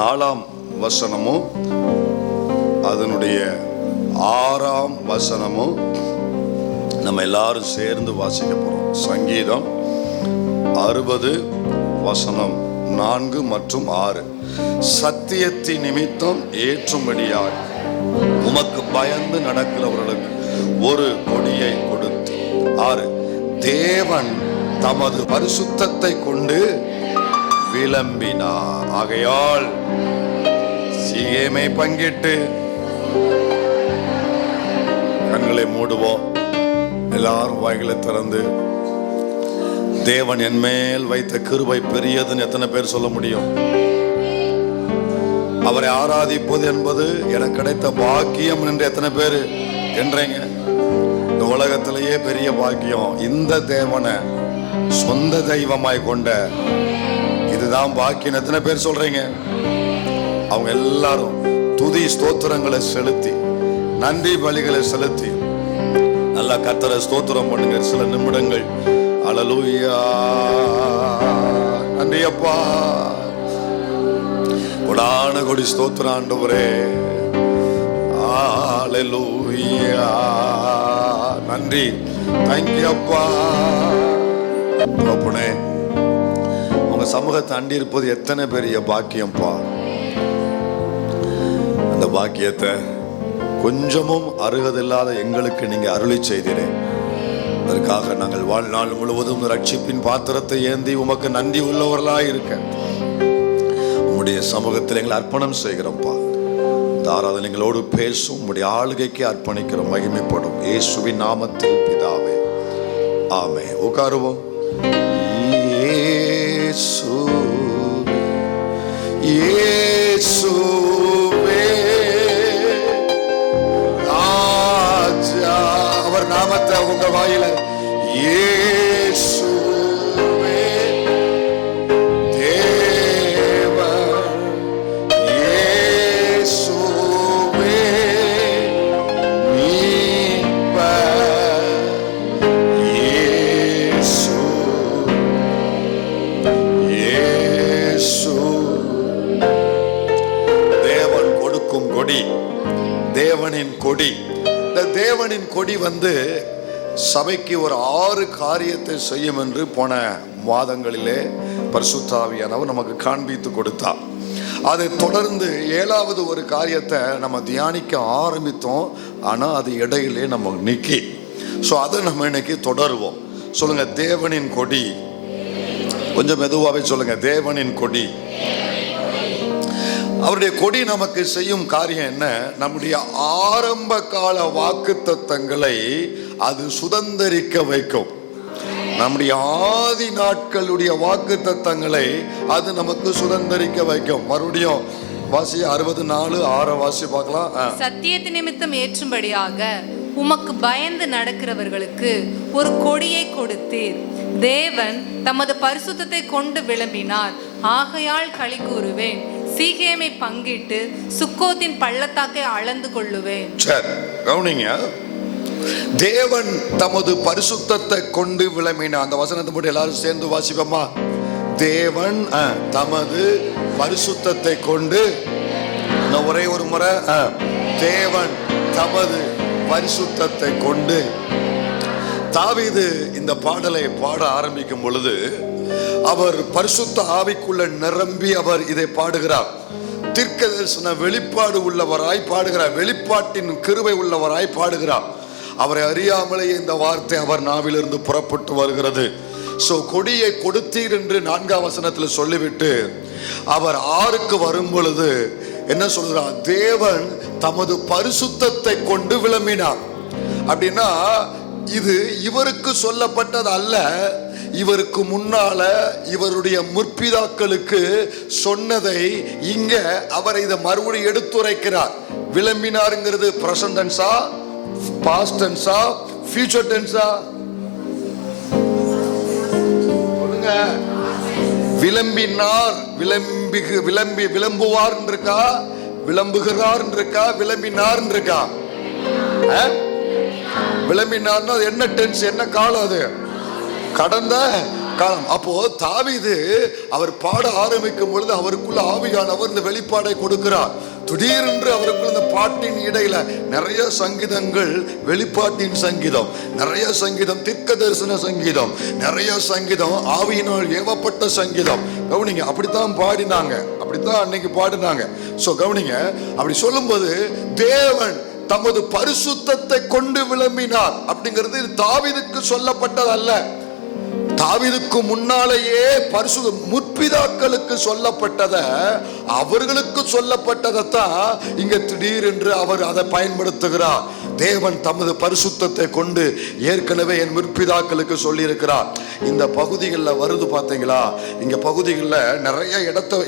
4ஆம் வசனமும் அதனுடைய 6ஆம் வசனமும் நம்ம எல்லாரும் சேர்ந்து வாசிக்க போறோம். சங்கீதம் 60 வசனம் 4 மற்றும் 6. சத்தியத்தின் நிமித்தம் ஏற்றும்படியாய் உமக்கு பயந்து நடக்கிறவர்களுக்கு ஒரு கொடியை கொடுத்து. 6. தேவன் தமது பரிசுத்தத்தை கொண்டு விளம்பினார். ஆகையால் சீகேமை பங்கிட்டு கண்களை மூடுவோம். எல்லாரும் வாய்களை திறந்து, தேவன் என் மேல் வைத்த கிருபை பெரியதுன்னு எத்தனை பேர் சொல்ல முடியும்? அவரை ஆராதிப்பது என்பது எனக்கு கிடைத்த பாக்கியம் என்று எத்தனை பேர் என்றீங்க? இந்த உலகத்திலேயே பெரிய பாக்கியம் இந்த தேவனை சொந்த தெய்வமாய் கொண்ட இதுதான் பாக்கியம். எத்தனை பேர் சொல்றீங்க? அவங்க எல்லாரும் துதி ஸ்தோத்திரங்களை செலுத்தி, நன்றி பலிகளை செலுத்தி நல்லா கர்த்தரை ஸ்தோத்திரம் பண்ணுங்க. சில நிமிடங்கள். அல்லேலூயா, நன்றி அப்பா, கொடான கொடி ஸ்தோத்திரம் ஆண்டவரே. அல்லேலூயா, நன்றி, தேங்க்யூ அப்பா. அப்பனே, உங்க சமூகத்தை அண்டி இருப்பது எத்தனை பெரிய பாக்கியம்ப்பா. அந்த பாக்கியத்தை கொஞ்சமும் அருகதில்லாத எங்களுக்கு நீங்க அருளி செய்தீரே. அதற்காக நாங்கள் வாழ்நாள் முழுவதும் ரட்சிப்பின் பாத்திரத்தை ஏந்தி உமக்கு நன்றி உள்ளவர்களாய் இருக்க உம்முடைய சமூகத்தில் எங்களை அர்ப்பணம் செய்கிறோம்ப்பா. தாராத எங்களோடு பேசும் உம்முடைய ஆளுகைக்கு அர்ப்பணிக்கிறோம். மகிமைப்படும் இயேசுவின் நாமத்தில் பிதாவே, ஆமென். உட்காருவோம். நாமத்தை உங்க வாயில இயேசுவே தேவன், இயேசுவே மீட்பர், இயேசு, இயேசு. தேவன் கொடுக்கும் கொடி, தேவனின் கொடி. இந்த தேவனின் கொடி சபைக்கு ஒரு 6 காரியத்தை செய்யும் என்று போன மாதங்களிலே பரிசுத்த ஆவியானவர் நமக்கு காண்பித்து கொடுத்தார். அதை தொடர்ந்து 7வது ஒரு காரியத்தை நம்ம தியானிக்க ஆரம்பித்தோம். ஆனால் அது இடையிலே நம்ம நிக்கி. அதை நம்ம இன்னைக்கு தொடருவோம். சொல்லுங்க, தேவனின் கொடி. கொஞ்சம் மெதுவாகவே சொல்லுங்க, தேவனின் கொடி. அவருடைய கொடி நமக்கு செய்யும் காரியம் என்ன? நம்முடைய ஆரம்ப கால வாக்குத்தத்தங்களை அது சுதந்தரிக்க வைக்கும். நம்முடைய ஆதி நாட்களுடைய வாக்குத்தத்தங்களை அது நமக்கு சுதந்தரிக்க வைக்கும். மறுபடியும் வாசி 64:6 வாசி பார்க்கலாம். சத்தியத்தின் நிமித்தம் ஏற்றும்படியாக உமக்கு பயந்து நடக்கிறவர்களுக்கு ஒரு கொடியை கொடுத்தீர். தேவன் தமது பரிசுத்தத்தை கொண்டு விளம்பினார். ஆகையால் களி கூறுவேன். சீகேமை பங்கிட்டு சுக்கோத்தின் பள்ளத்தாக்கை அளந்து கொள்ளுவேன். சரி, கவனிங்க. தேவன் தமது பரிசுத்தத்தை கொண்டு விளம்பினார். அந்த வசனத்தை மட்டும் எல்லாரும் சேர்ந்து வாசிப்போமா? தேவன் தமது பரிசுத்தத்தை கொண்டு, ஒரே ஒரு முறை, தேவன் தமது பரிசுத்தத்தை கொண்டு. தாவீது இந்த பாடலை பாட ஆரம்பிக்கும் பொழுது அவர் பரிசுத்த ஆவிக்குள்ள நிரம்பி அவர் இதை பாடுகிறார். தீர்க்கதரிசன வெளிப்பாடு உள்ளவராய் பாடுகிறார். வெளிப்பாட்டின் கிருபை உள்ளவராய் பாடுகிறார். அவரை அறியாமலேயே இந்த வார்த்தை அவர் நாவிலிருந்து புறப்பட்டு வருகிறது. கொடியை கொடுத்தீர் என்று 4ஆம் வசனத்தில் சொல்லிவிட்டு அவர் 6க்கு வரும் பொழுது என்ன சொல்கிறார்? தேவன் தமது பரிசுத்தத்தை கொண்டு விளம்பினார். அப்படின்னா இது இவருக்கு சொல்லப்பட்டது அல்ல, இவருக்கு முன்னால இவருடைய முற்பிதாக்களுக்கு சொன்னதை இங்க அவர் இதை மறுபடியும் எடுத்துரைக்கிறார். விளம்பினாருங்கிறது பிரசன்ட் டென்ஸா, பாஸ்ட் டென்ஸா, ஃபியூச்சர் டென்ஸா? சொல்லுங்க. விளம்பினார், விளம்புவார் இருக்கா, விளம்புகிறார் இருக்கா, விளம்பினார் இருக்கா? விளம்பினார்னா என்ன டென்ஸ், என்ன காலம்? அது கடந்த காலம். அப்போ தாவீது அவர் பாட ஆரம்பிக்கும் பொழுது அவருக்குள்ள ஆவியானவர் இந்த வெளிப்பாடை கொடுக்கிறார். திடீரென்று அவருக்குள்ள இந்த பாட்டின் இடையில நிறைய சங்கீதங்கள், வெளிப்பாட்டின் சங்கீதம், நிறைய சங்கீதம், தீர்க்க தரிசன சங்கீதம், நிறைய சங்கீதம், ஆவியினால் ஏவப்பட்ட சங்கீதம். கவனிங்க, அப்படித்தான் பாடினாங்க, அப்படித்தான் அன்னைக்கு பாடினாங்க. சோ கவனிங்க, அப்படி சொல்லும்போது தேவன் தமது பரிசுத்தத்தை கொண்டு விளம்பினார் அப்படிங்கிறது தாவீதுக்கு சொல்லப்பட்டது அல்ல. தாவீதுக்கு முன்னாலேயே பரிசுத்த முற்பிதாக்களுக்கு சொல்லப்பட்டத, அவர்களுக்கு சொல்லப்பட்டதைத்தான் இங்க திடீரென்று அவர் அதை பயன்படுத்துகிறார். தேவன் தமது பரிசுத்தத்தை கொண்டு ஏற்கனவே என் முற்பிதாக்களுக்கு சொல்லி இருக்கிறார். இந்த பகுதிகளில் வருது பார்த்தீங்களா, இங்க பகுதிகளில் நிறைய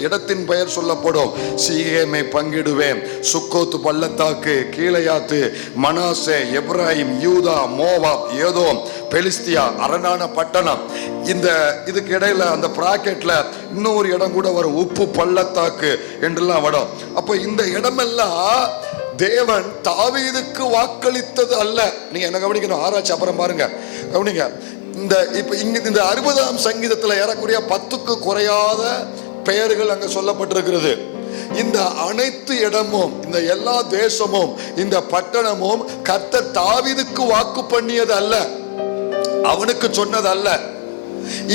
இடத்தின் பெயர் சொல்லப்படும். சீகேமை பங்கிடுவேன், சுக்கோத்து பள்ளத்தாக்கு, கீழையாத்து, மனாசே, எப்ராஹிம், யூதா, மோவாப், ஏதோம், பெலிஸ்தியா, அரணான பட்டணம். இந்த இதுக்கு இடையில அந்த பிராக்கெட்ல இன்னொரு இடம் கூட வரும், உப்பு பள்ளத்தாக்கு என்றெல்லாம் வரும். அப்ப இந்த இடமெல்லாம் தேவன் தாவீதுக்கு வாக்களித்தது அல்ல. நீங்க என்ன கவனிக்கணும், ஆராய்ச்சி அப்புறம் பாருங்க, கவனிங்க. இந்த 60ஆம் சங்கீதத்துல ஏறக்குறைய 10க்கு குறையாத பெயர்கள் அங்க சொல்லப்பட்டிருக்கிறது. இந்த அனைத்து இடமும், இந்த எல்லா தேசமும், இந்த பட்டணமும் கர்த்தர் தாவீதுக்கு வாக்கு பண்ணியது அல்ல, அவனுக்கு சொன்னது அல்ல.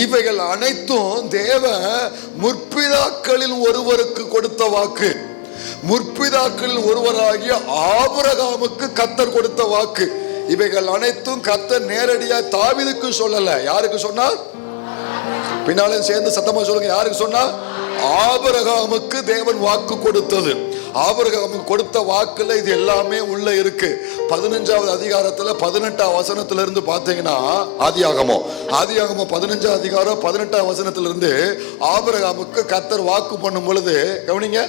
இவைகள் அனைத்தும் தேவ முற்பிதாக்களில் ஒருவருக்கு கொடுத்த வாக்கு. முற்பிதாக்களில் ஒருவராகிய ஆபிரகாமுக்கு கர்த்தர் கொடுத்த வாக்கு. இவைகள் அனைத்தும் கர்த்தர் நேரடியா தாவீதுக்கு சொல்லல. யாருக்கு சொன்னார்? பின்னாலே சேர்ந்து சத்தமா சொல்லுங்க, யாருக்கு சொன்னார்? ஆபிரகாமுக்கு தேவன் வாக்கு கொடுத்தது. ஆபிரகாமுக்கு கொடுத்த வாக்குல இது எல்லாமே உள்ள இருக்கு. 15வது அதிகாரத்துல 18ஆம் வசனத்துல இருந்து பாத்தீங்கன்னா, ஆதியாகமம் 15ஆம் அதிகாரம் 18ஆம் வசனத்துல இருந்து ஆபிரகாமுக்கு கர்த்தர் வாக்கு பண்ணும் பொழுது கவனிங்க,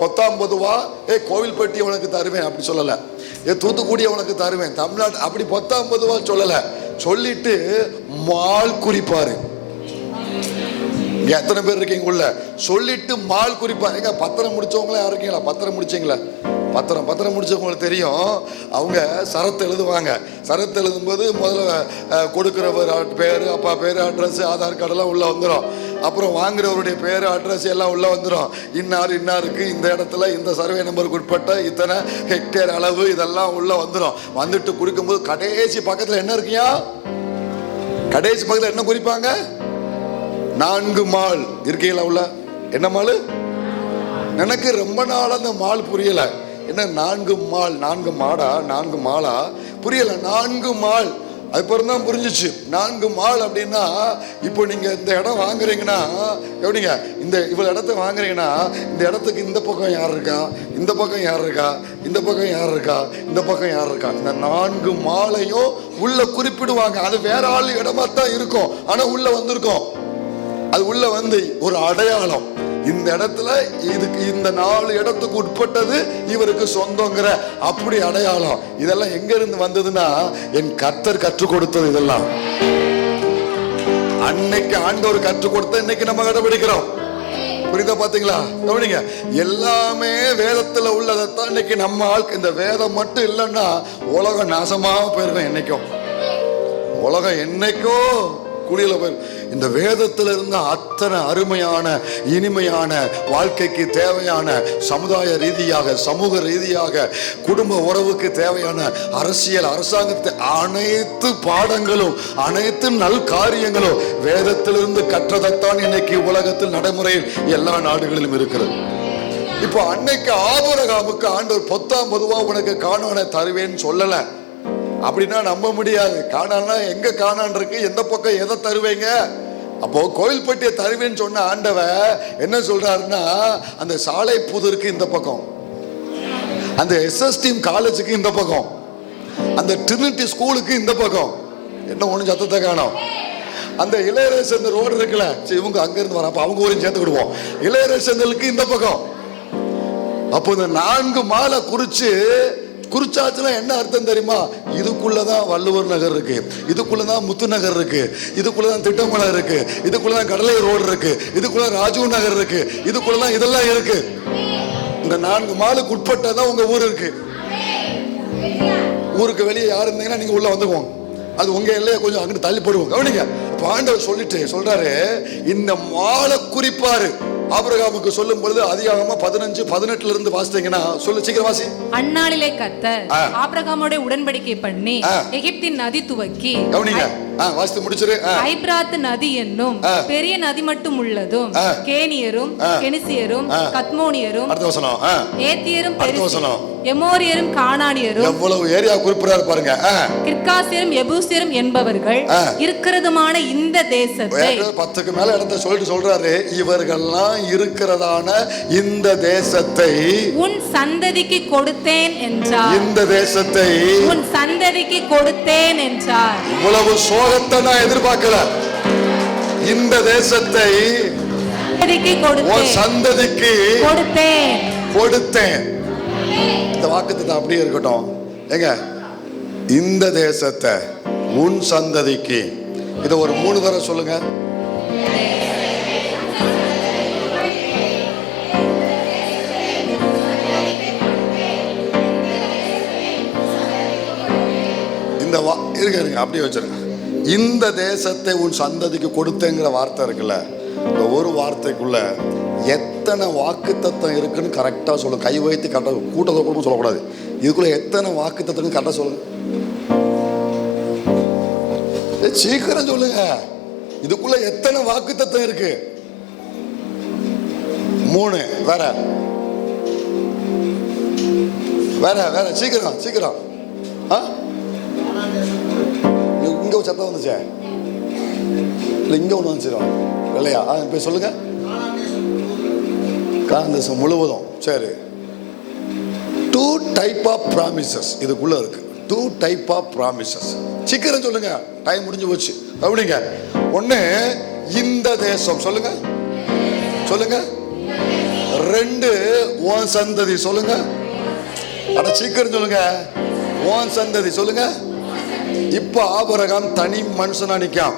19 கோவில்பட்டி உனக்கு தருவேன் அப்படி சொல்லல, தூத்துக்குடி உனக்கு தருவேன், தமிழ்நாடு அப்படி 19 சொல்லல, சொல்லிட்டு மால் குறிப்பாரு. எத்தனை பேர் இருக்கீங்க உள்ள? சொல்லிட்டு மால் குறிப்பாருங்க. பத்திரம் முடிச்சவங்களா யாரும் இருக்கீங்களா? பத்திரம் முடிச்சீங்களா? பத்திரம் முடிச்சவங்களுக்கு தெரியும். அவங்க சரத்து எழுதுவாங்க. சரத்து எழுதும்போது முதல்ல கொடுக்கிறவர் பேர், அப்பா பேர், அட்ரஸ், ஆதார் கார்டெல்லாம் உள்ள வந்துடும். அப்புறம் வாங்குறவருடைய பேர், அட்ரஸ் எல்லாம் உள்ள வந்துடும். இன்னாருக்கு இந்த இடத்துல இந்த சர்வே நம்பருக்கு உட்பட்ட இத்தனை ஹெக்டேர் அளவு இதெல்லாம் உள்ள வந்துடும். வந்துட்டு கொடுக்கும்போது கடைசி பக்கத்துல என்ன இருக்கியா? கடைசி பக்கத்துல என்ன குறிப்பாங்க? 4 மால் இருக்கீங்களா உள்ள? என்ன மால்? எனக்கு ரொம்ப நாள் அந்த மால் புரியல. என்ன 4 மால்? 4 மாடா? 4 மாலா? புரியல. 4 மால் அதுக்கப்புறம் தான் புரிஞ்சிச்சு. 4 மால் அப்படின்னா, இப்போ நீங்க இந்த இடம் வாங்குறீங்கன்னா, எப்படிங்க இந்த இவ்வளவு இடத்த வாங்குறீங்கன்னா, இந்த இடத்துக்கு இந்த பக்கம் யார் இருக்கா, இந்த பக்கம் யார் இருக்கா, இந்த பக்கம் யார் இருக்கா, இந்த பக்கம் யார் இருக்கா, இந்த 4 மாலையும் உள்ள குறிப்பிடுவாங்க. அது வேற ஆள் இடமா தான் இருக்கும், ஆனா உள்ள வந்திருக்கும். அது உள்ள வந்து ஒரு அடையாளம். இந்த இடத்துல இதுக்கு இந்த 4 இடத்துக்கு உட்பட்டது இவருக்கு சொந்தங்கிற அப்படி அடையாளம். இதெல்லாம் எங்க இருந்து வந்ததுன்னா, என் கர்த்தர் கற்றுக் கொடுத்தது. இதெல்லாம் அன்னைக்கு ஆண்டவர் கற்றுக் கொடுத்த இன்னைக்கு நம்ம கடைபிடிக்கிறோம். புரியுதா? பாத்தீங்களா? கவனிங்க, எல்லாமே வேதத்துல உள்ளதைத்தான் இன்னைக்கு நம்ம ஆள். இந்த வேதம் மட்டும் இல்லைன்னா உலகம் நாசமா போயிருவேன். என்னைக்கும் உலகம் என்னைக்கோ குழியில போயிரு. இந்த வேதத்துல இருந்த அத்தனை அருமையான இனிமையான வாழ்க்கைக்கு தேவையான சமுதாய ரீதியாக, சமூக ரீதியாக, குடும்ப உறவுக்கு தேவையான அரசியல், அரசாங்கத்தை அனைத்து பாடங்களும், அனைத்து நல் காரியங்களும் வேதத்திலிருந்து கற்றதைத்தான் இன்னைக்கு உலகத்தில் நடைமுறையில் எல்லா நாடுகளிலும் இருக்கிறது. இப்போ அன்னைக்கு ஆபிரகாமுக்கு ஆண்டவர் 19 உனக்கு கானானை தருவேன்னு சொல்லல. அப்படின்னா நம்ப முடியாது. கானான்னா எங்க கானான் இருக்கு, எந்த பக்கம் எதை தருவீங்க? அப்போ கோவில்பட்டியை தருவேன்னு சொன்ன ஆண்டவர் என்ன சொல்றாருன்னா, அந்த சாலை புதருக்கு இந்த பக்கம், அந்த SST காலேஜுக்கு இந்த பக்கம், அந்த ட்ரினிட்டி ஸ்கூலுக்கு இந்த பக்கம். என்ன ஒண்ணு சத்தத்தை காணோம். அந்த இளையரசன் ரோடு இருக்குல்ல, இவங்க அங்க இருந்து வர, அப்ப அவங்க ஊரையும் சேர்த்து விடுவோம். இளையரசனுக்கு இந்த பக்கம். அப்போ இந்த 4 மாலை குறிச்சாச்சுன்னா என்ன அர்த்தம் தெரியுமா? இதுக்குள்ளதான் வள்ளுவர் நகர் இருக்கு, இதுக்குள்ளதான் முத்து நகர் இருக்கு, இதுக்குள்ளதான் திட்டமலை இருக்கு, இதுக்குள்ளதான் கடலை ரோடு இருக்கு, இதுக்குள்ளதான் ராஜீவ் நகர் இருக்கு, இதுக்குள்ளதான் இதெல்லாம் இருக்கு. இந்த 4 மாலுக்கு உட்பட்டதான் உங்க ஊர் இருக்கு. ஊருக்கு வெளியே யாரு இருந்தீங்கன்னா நீங்க உள்ள வந்துக்குவோம். அது உங்க எல்லையை கொஞ்சம் அங்கிட்டு தள்ளி போடுவோம். கவனிங்க, இப்ப ஆண்டவர் சொல்றாரு, இந்த மாலை குறிப்பாரு ஆபிரகாமுக்கு சொல்லும் பொழுது அதிகாகமா 15:18 இருந்து வாசித்தீங்கன்னா சொல்லு, சீக்கிரம் வாசி. அந்நாளிலே கர்த்தர் ஆபிரகாமோட உடன்படிக்கை பண்ணி எகிப்தின் நதி துவக்கி, கவனிங்க, வாசித்து முடிச்சிரு. ஐபிராத் நதி என்னும் பெரிய நதி மட்டும் உள்ளதும் கேனியரும் கெனிசியரும் கத்மோனியரும் ஏத்தியரும் எமோரியரும் கானானியரும், எவ்வளவு ஏரியா குறிப்பிடாரு பாருங்க, கிர்காசியரும் எபூசியரும் என்பவர்கள் இருக்கிறதுமான இந்த தேசத்தை 10க்கு மேல இடத்தை சொல்றாரு. இவர்கள்லாம் இருக்கிறதான இந்த தேசத்தை உன் சந்ததிக்கு கொடுத்தேன் என்றார். இந்த தேசத்தை உன் சந்ததிக்கு கொடுத்தேன் என்றார். இவ்வளவு சோகத்தை நான் எதிர்பார்க்கல. இந்த தேசத்தை உன் சந்ததிக்கு கொடுத்தேன். இந்த வாக்குத்தத்தம் அப்படியே இருக்கட்டும். ஏங்க, இந்த தேசத்தை உன் சந்ததிக்கு, இதை ஒரு 3 தடவை சொல்லுங்க. இந்த இருங்க அப்படியே வச்சிருங்க. இந்த தேசத்தை உன் சந்ததிக்கு கொடுத்தேங்கிற வார்த்தை இருக்குல்ல, இந்த ஒரு வார்த்தைக்குள்ள எத்தனை வாக்குத்தத்தம் இருக்குன்னு கரெக்டா சொல்லுங்க. கை வைத்து கரெக்டாக கூட்டத்தை கூட சொல்லக்கூடாது. இதுக்குள்ள எத்தனை வாக்குத்தத்தம் கரெக்டா சொல்லுங்க. சீக்கிரம் சொல்லுங்க. இதுக்குள்ள எத்தனை வாக்குத்தத்தம் இருக்கு? 3. வேற வேற வேற சீக்கிரம் சீக்கிரம். இங்க ஒரு சத்தம் வந்துச்சே, இல்ல இங்க ஒண்ணு வந்துச்சு இல்லையா? இப்ப சொல்லுங்க. கானான் தேசம் முழுவதும். சரி, 2 type of promises இதுக்குள்ள இருக்கு. 2 type of promises. சீக்கிரம் சொல்லுங்க, டைம் முடிஞ்சு போச்சு. அப்படிங்க. 1, இந்த தேசம் சொல்லுங்க சொல்லுங்க. 2, உன் சந்ததி சொல்லுங்க. அட சீக்கிரம் சொல்லுங்க. உன் சந்ததி சொல்லுங்க. இப்ப ஆபிரகாம் தனி மனுஷனா நிக்கான்,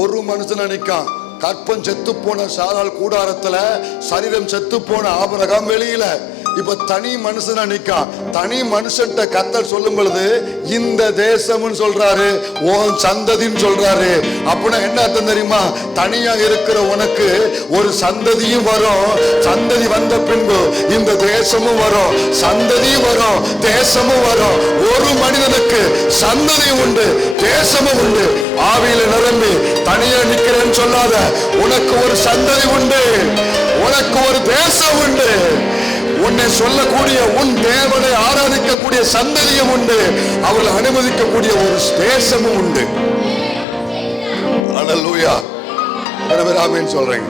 ஒரு மனுஷனா நிக்கான். கற்பம் செத்து போன சாராள் கூடாரத்துல சரீரம் செத்து போன ஆபிரகாம் வெளியில. இப்ப தனி மனுஷனா நிக்கான். தனி மனுஷன்ட்ட கர்த்தர் சொல்லும் பொழுது இந்த தேசம்னு சொல்றாரு, உன் சந்ததின்னு சொல்றாரு. அப்படின்னா என்ன அர்த்தம் தெரியுமா? தனியா இருக்கிற உனக்கு ஒரு சந்ததியும் வரும். சந்ததி வந்த பின்பு இந்த தேசமும் வரும், சந்ததியும் வரும், தேசமும் வரும். ஒரு மனிதனுக்கு சந்ததியும் உண்டு, தேசமும் உண்டு. ஆவியில நிரம்பி தனியா நிக்கிறேன்னு சொல்லாத. உனக்கு ஒரு சந்ததி உண்டு, உனக்கு ஒரு தேசம் உண்டு. உன்னை சொல்லக்கூடிய உன் தேவனை ஆராதிக்கக்கூடிய சந்ததியும் உண்டு. அவர்களை அனுமதிக்கக்கூடிய ஒரு தேசமும் உண்டு. அல்லேலூயா. ஆமென் சொல்றேன்.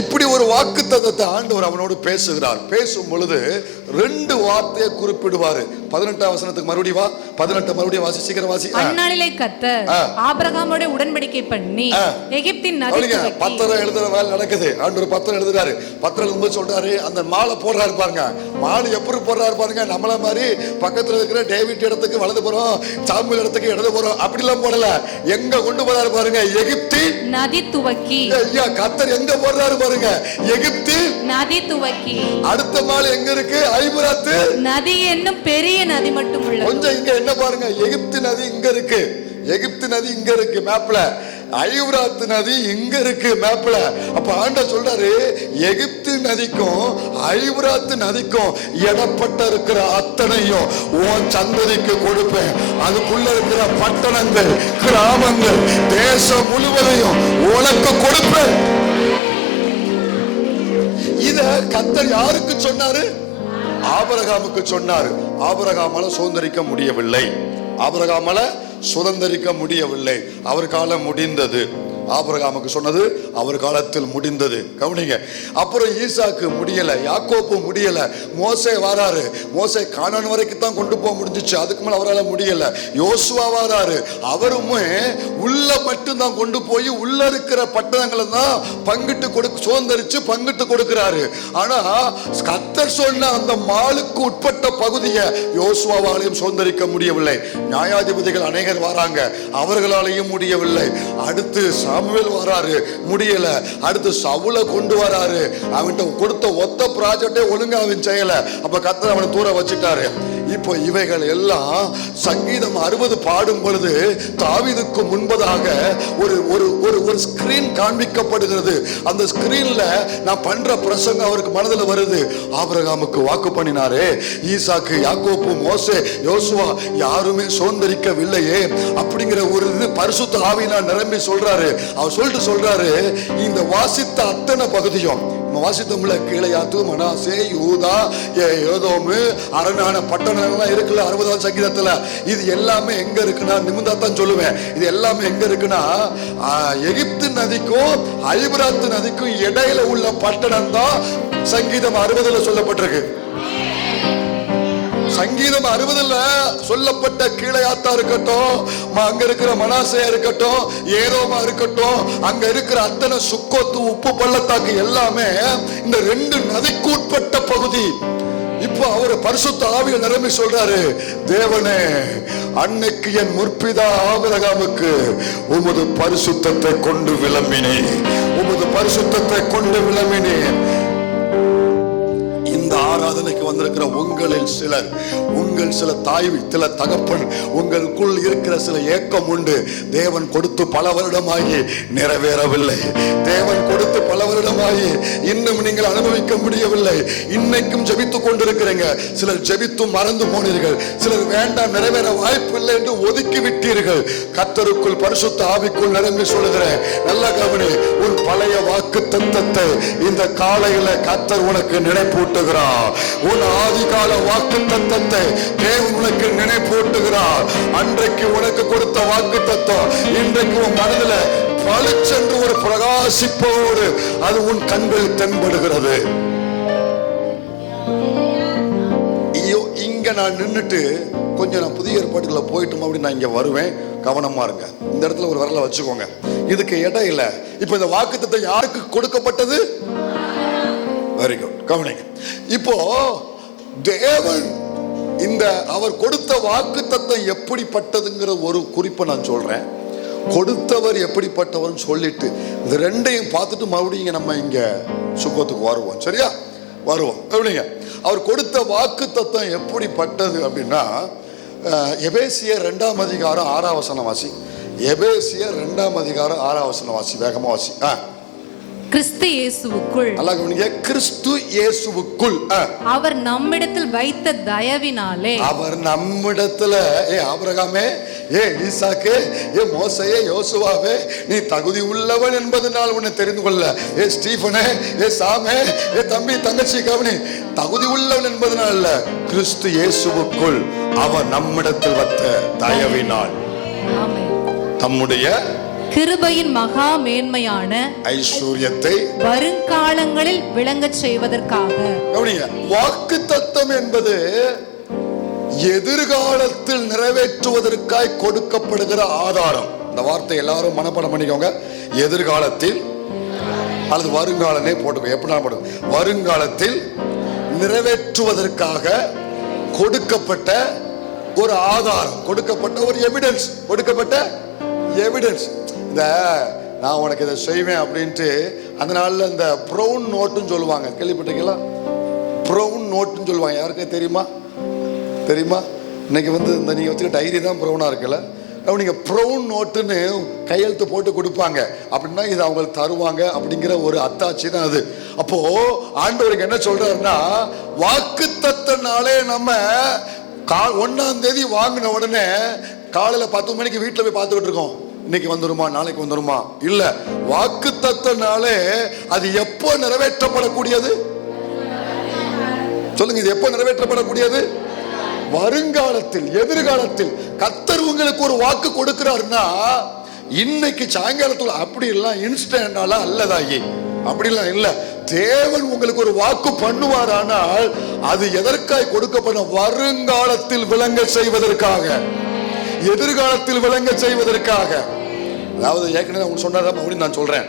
இப்படி ஒரு வாக்குத்தத்தத்தை ஆண்டவர் அவனோடு பேசுகிறார். பேசும் பொழுது 2 வார்த்தையை குறிப்பிடுவாரு. 18ஆம் வசனத்துக்கு மறுபடியும் வா. 18 மறுபடியும் வாசி, சீக்கிரம் வாசி. அந்நாளிலே கர்த்தர் ஆபிரகாமோட உடன்படிக்கை பண்ணி எகிப்தின் நதி துவக்கி. பத்திரம் எழுதுற வேலை நடக்குது. ஆண்டவர் பத்திரம் எழுதுறாரு. பத்திரம் எழுதும்போது சொல்றாரு, அந்த மாலை போடுறாரு பாருங்க. மாலை எப்படி போடுறாரு பாருங்க. நம்மள மாதிரி பக்கத்துல இருக்கிற டேவிட் இடத்துக்கு வலது போறோம், சாமுவேல் இடத்துக்கு இடது போறோம், அப்படிலாம் போடல. எங்க கொண்டு போறாரு பாருங்க? எகிப்தின் நதி துவக்கி. ஐயா, கர்த்தர் எங்க போடுறாரு பாருங்க? எகிப்து நதி துவக்கி. அடுத்த மாலை எங்க இருக்கு? ஐபிராத் நதி என்னும் பெரிய நதி மட்டும் உள்ளது. கொஞ்சம் இங்க என்ன பாருங்க, எகிப்து நதி இங்க இருக்கு, எகிப்து நதி இங்க இருக்கு மேப்ல, ஐபிராத் நதி இங்க இருக்கு மேப்ல. அப்ப ஆண்டவர் சொல்றாரு, எகிப்து நதிக்கும் ஐபிராத் நதிக்கும் இடப்பட்ட இருக்கிற அத்தனையும் உன் சந்ததிக்கு கொடுப்பேன். அதுக்குள்ள இருக்கிற பட்டணங்கள், கிராமங்கள், தேசம் முழுவதையும் உனக்கு கொடுப்பேன். இத கர்த்தர் யாருக்கு சொன்னாரு? ஆபிரகாமுக்கு சொன்னாரு. ஆபிரகாமால சுதந்திரிக்க முடியவில்லை, ஆபிரகாமால சுதந்திரிக்க முடியவில்லை. அவர் காலம் முடிந்தது. ஆபிரகாமுக்கு சொன்னது அவர் காலத்தில் முடிந்தது. கவனிங்க. அப்புறம் ஈசாக்கு முடியல, யாக்கோப்பு முடியல, மோசே வராரு. மோசே கானான் வரைக்கும் தான் கொண்டு போக முடிஞ்சிச்சு, அதுக்கு மேல அவரால் முடியல. யோசுவா வராரு, அவருமே உள்ள மட்டும் தான் கொண்டு போய் உள்ள இருக்கிற பட்டணங்களை தான் பங்கிட்டு சுதந்திரிச்சு பங்கிட்டு கொடுக்கிறாரு. ஆனா கர்த்தர் சொன்ன அந்த மாலுக்கு உட்பட்ட பகுதியை யோசுவாவாலையும் சுதந்திரிக்க முடியவில்லை. நியாயாதிபதிகள் அநேகர் வராங்க, அவர்களாலையும் முடியவில்லை. அடுத்து சாமுவேல் வராரு, முடியல. அடுத்து சவுலை கொண்டு வராரு, அவன்கிட்ட கொடுத்த ஒத்த ப்ராஜெக்டே ஒழுங்கா அவன் செய்யல. அப்ப கர்த்தர் அவனை தூர வச்சுட்டாரு. இப்போ இவைகள் எல்லாம் சங்கீதம் 60 பாடும் பொழுது தாவீதுக்கு முன்பதாக ஒரு ஒரு ஒரு ஒரு ஸ்கிரீன் காண்பிக்கப்படுகிறது. அந்த ஸ்கிரீன்ல நான் பண்ற பிரசங்கம் அவருக்கு மனதில் வருது. ஆபிரகாமுக்கு வாக்கு பண்ணினாரே, ஈசாக்கு, யாக்கோப்பு, மோசே, யோசுவா யாருமே சோந்தரிக்கவில்லையே அப்படிங்கிற ஒரு இது பரிசுத்த ஆவியினால் நிரம்பி சொல்றாரு. அவர் சொல்லிட்டு சொல்றாரு, இந்த வாசித்த அத்தனை பகுதியும் வாசித்தோம்ல, கீழையாத்து, மனாசே, யூதா, ஏதோமு, அரணான பட்டணங்கள்லாம் இருக்குல்ல 60ஆம் சங்கீதத்துல, இது எல்லாமே எங்க இருக்குன்னா, நிமிந்தா தான் சொல்லுவேன், இது எல்லாமே எங்க இருக்குன்னா எகிப்து நதிக்கும் ஐபிராத்து நதிக்கும் இடையில உள்ள பட்டணம் தான் சங்கீதம் 60ல சொல்லப்பட்டிருக்கு. சங்கீதம் 60ல சொல்லப்பட்ட கீழையாத்தா இருக்கட்டும், அங்க இருக்கிற மனாசையா இருக்கட்டும், ஏதோமா இருக்கட்டும், அங்க இருக்கிற அத்தனை சுக்கோத்து, உப்பு பள்ளத்தாக்கு எல்லாமே இந்த 2 நதிக்கு உட்பட்ட பகுதி. இப்போ அவர் பரிசுத்த ஆவியில் நிரம்பி சொல்றாரு, தேவனே, அன்னைக்கு என் முற்பிதா ஆபிரகாமுக்கு உமது பரிசுத்தத்தை கொண்டு விளம்பினேன், உமது பரிசுத்தத்தை கொண்டு விளம்பினேன். இந்த ஆராதனைக்கு வந்திருக்கிற உங்களில் சிலர், உங்கள் சில தாய், சில தகப்பன், உங்களுக்குள் இருக்கிற சில ஏக்கம் உண்டு. தேவன் கொடுத்து பல வருடமாகி நிறைவேறவில்லை, தேவன் கொடுத்து பல வருடமாகி இன்னும் நீங்கள் அனுபவிக்க முடியவில்லை. இன்னைக்கும் ஜெபித்துக் கொண்டிருக்கிறீங்க. சிலர் ஜெபித்தும் மறந்து போனீர்கள், சிலர் வேண்டாம், நிறைவேற வாய்ப்பு இல்லை என்று ஒதுக்கி விட்டீர்கள். கர்த்தருக்குள் பரிசுத்த ஆவிக்குள் நிரம்பி சொல்லுகிறேன், நல்ல கவனி, உன் பழைய வாக்கு தத்தத்தை இந்த காலையில கர்த்தர் உனக்கு நினைப்பூட்டுகிறார். உன் ஆதிகால வாக்கு தத்தத்தை தேவன் உனக்கு நினைப்பூட்டுகிறார். அன்றைக்கு உனக்கு கொடுத்த வாக்கு தத்தம் இன்றைக்கு உன் மனதில் பளிச்சென்று ஒரு பிரகாசிப்போடு அது உன் கண்களில் தென்படுகிறது. இங்க நான் நின்னுட்டு கொஞ்சம் நான் புதிய ஏற்பாடுகளை போயிட்டோம் அப்படின்னு நான் இங்க வருவேன். கவனமா இருங்க. இந்த இடத்துல ஒரு விரலை வச்சுக்கோங்க. இதுக்கு இடையில இப்ப இந்த வாக்குத்தத்தம் யாருக்கு கொடுக்கப்பட்டது? வெரி குட், கவனிங்க. இப்போ தேவன் இந்த அவர் கொடுத்த வாக்குத்தத்தம் எப்படிப்பட்டதுங்கிற ஒரு குறிப்பை நான் சொல்றேன். கொடுத்தவர் எப்படிப்பட்டவர் சொல்லிட்டு இந்த ரெண்டையும் பார்த்துட்டு மறுபடியும் நம்ம இங்க சுகத்துக்கு வருவோம். சரியா? வருவோம். கவனிங்க, அவர் கொடுத்த வாக்குத்தத்தம் எப்படிப்பட்டது அப்படின்னா, எபேசியர் 2ஆம் அதிகாரம் 6ஆம் வசனம் வாசி. எபேசியர் 2ஆம் அதிகாரம் 6ஆம் வசனம் வாசி, வேகமா வாசி. கிறிஸ்து இயேசுவுக்குள், நல்லா கவனிங்க, கிறிஸ்து இயேசுவுக்குள் அவர் நம்மிடத்தில் வைத்த தயவினாலே, அவர் நம்மிடத்துல, ஆபிரகாமே, ஈசாக்கே, மோசையே, யோசுவாவே, நீ தகுதி உள்ளவன் என்பதனால் உன்னை தெரிந்து கொள்ள, ஸ்டீபனே, சாமே, தம்பி, தங்கச்சி, கவனி, தகுதி உள்ளவன் என்பதனால் இல்ல, கிறிஸ்து இயேசுவுக்குள் அவர் நம்மிடத்தில் வைத்த தயவினால், தம்முடைய கிருபையின் மகா மேன்மையான ஐஸ்வரியத்தை வருங்காலங்களில் விளங்கச் செய்வதற்காக. வாக்குத்தத்தம் என்பது எதிர்காலத்தில் நிறைவேற்றுவதற்காய் கொடுக்கப்படுகிற ஆதாரம். இந்த வார்த்தை எல்லாரும் மனப்பாடம் பண்ணிக்கோங்க. எதிர்காலத்தில் அல்லது வருங்காலமே போட்டுக்கோ, எப்படி போடுங்க. வருங்காலத்தில் நிறைவேற்றுவதற்காக கொடுக்கப்பட்ட ஒரு ஆதாரம், கொடுக்கப்பட்ட ஒரு எவிடன்ஸ், கொடுக்கப்பட்ட எவிடன்ஸ். நான் உனக்கு இதை செய்வேன் அப்படின்ட்டு அந்த நாளில் இந்த ப்ரௌன் நோட்டுன்னு சொல்லுவாங்க, கேள்விப்பட்டீங்களா? ப்ரௌன் நோட்டுன்னு சொல்லுவாங்க. யாருக்கே தெரியுமா? தெரியுமா? இன்னைக்கு இந்த நீங்கள் வச்சுக்க டைரி தான் ப்ரௌனாக இருக்குல்ல, நீங்கள் ப்ரௌன் நோட்டுன்னு கையெழுத்து போட்டு கொடுப்பாங்க அப்படின்னா இது அவங்களுக்கு தருவாங்க அப்படிங்கிற ஒரு அத்தாட்சி தான் அது. அப்போ ஆண்டவருக்கு என்ன சொல்றாருன்னா, வாக்குத்தத்தனாலே நம்ம 1ஆம் தேதி வாங்கின உடனே காலையில் 10 மணிக்கு வீட்டில் போய் பார்த்துக்கிட்டு இருக்கோம், இன்னைக்கு வந்துருமா, நாளைக்கு வந்துருமா? இல்ல, வாக்குத்தத்தனாலே அது எப்போ நிறைவேற்றப்படக்கூடியது? சொல்லுங்க, இது எப்போ நிறைவேற்றப்படக்கூடியது? வருங்காலத்தில், எதிர்காலத்தில். கர்த்தர் உங்களுக்கு ஒரு வாக்கு கொடுக்கிறாருன்னா இன்னைக்கு சாயங்காலத்துல அப்படி எல்லாம் இன்ஸ்டன்டால அல்லதாகி அப்படிலாம் இல்ல. தேவன் உங்களுக்கு ஒரு வாக்கு பண்ணுவாரானால் அது எதற்காய் கொடுக்கப்படும்? வருங்காலத்தில் விளங்க செய்வதற்காக, எதிர்காலத்தில் விளங்க செய்வதற்காக. அதாவது ஏற்கனவே அவங்க சொன்னதான் அப்படின்னு நான் சொல்றேன்.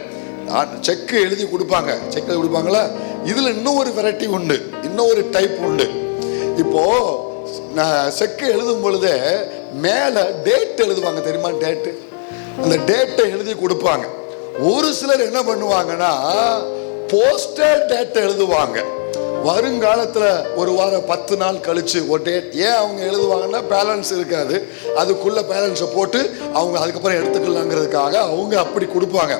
செக் எழுதி கொடுப்பாங்க, செக் எழுதி கொடுப்பாங்களா, இதுல இன்னும் ஒரு வெரைட்டி உண்டு, இன்னும் ஒரு டைப் உண்டு. இப்போ செக் எழுதும் பொழுதே மேல டேட் எழுதுவாங்க, தெரியுமா? டேட்டு, அந்த டேட்டை எழுதி கொடுப்பாங்க. ஒரு சிலர் என்ன பண்ணுவாங்கன்னா போஸ்டல் டேட் எழுதுவாங்க. வருங்காலத்துல ஒரு வாரம் 10 நாள் கழிச்சு ஒரு டேட். ஏன் அவங்க எழுதுவாங்கன்னா பேலன்ஸ் இருக்காது, அதுக்குள்ள பேலன்ஸை போட்டு அவங்க அதுக்கப்புறம் எடுத்துக்கலாங்கிறதுக்காக அவங்க அப்படி கொடுப்பாங்க.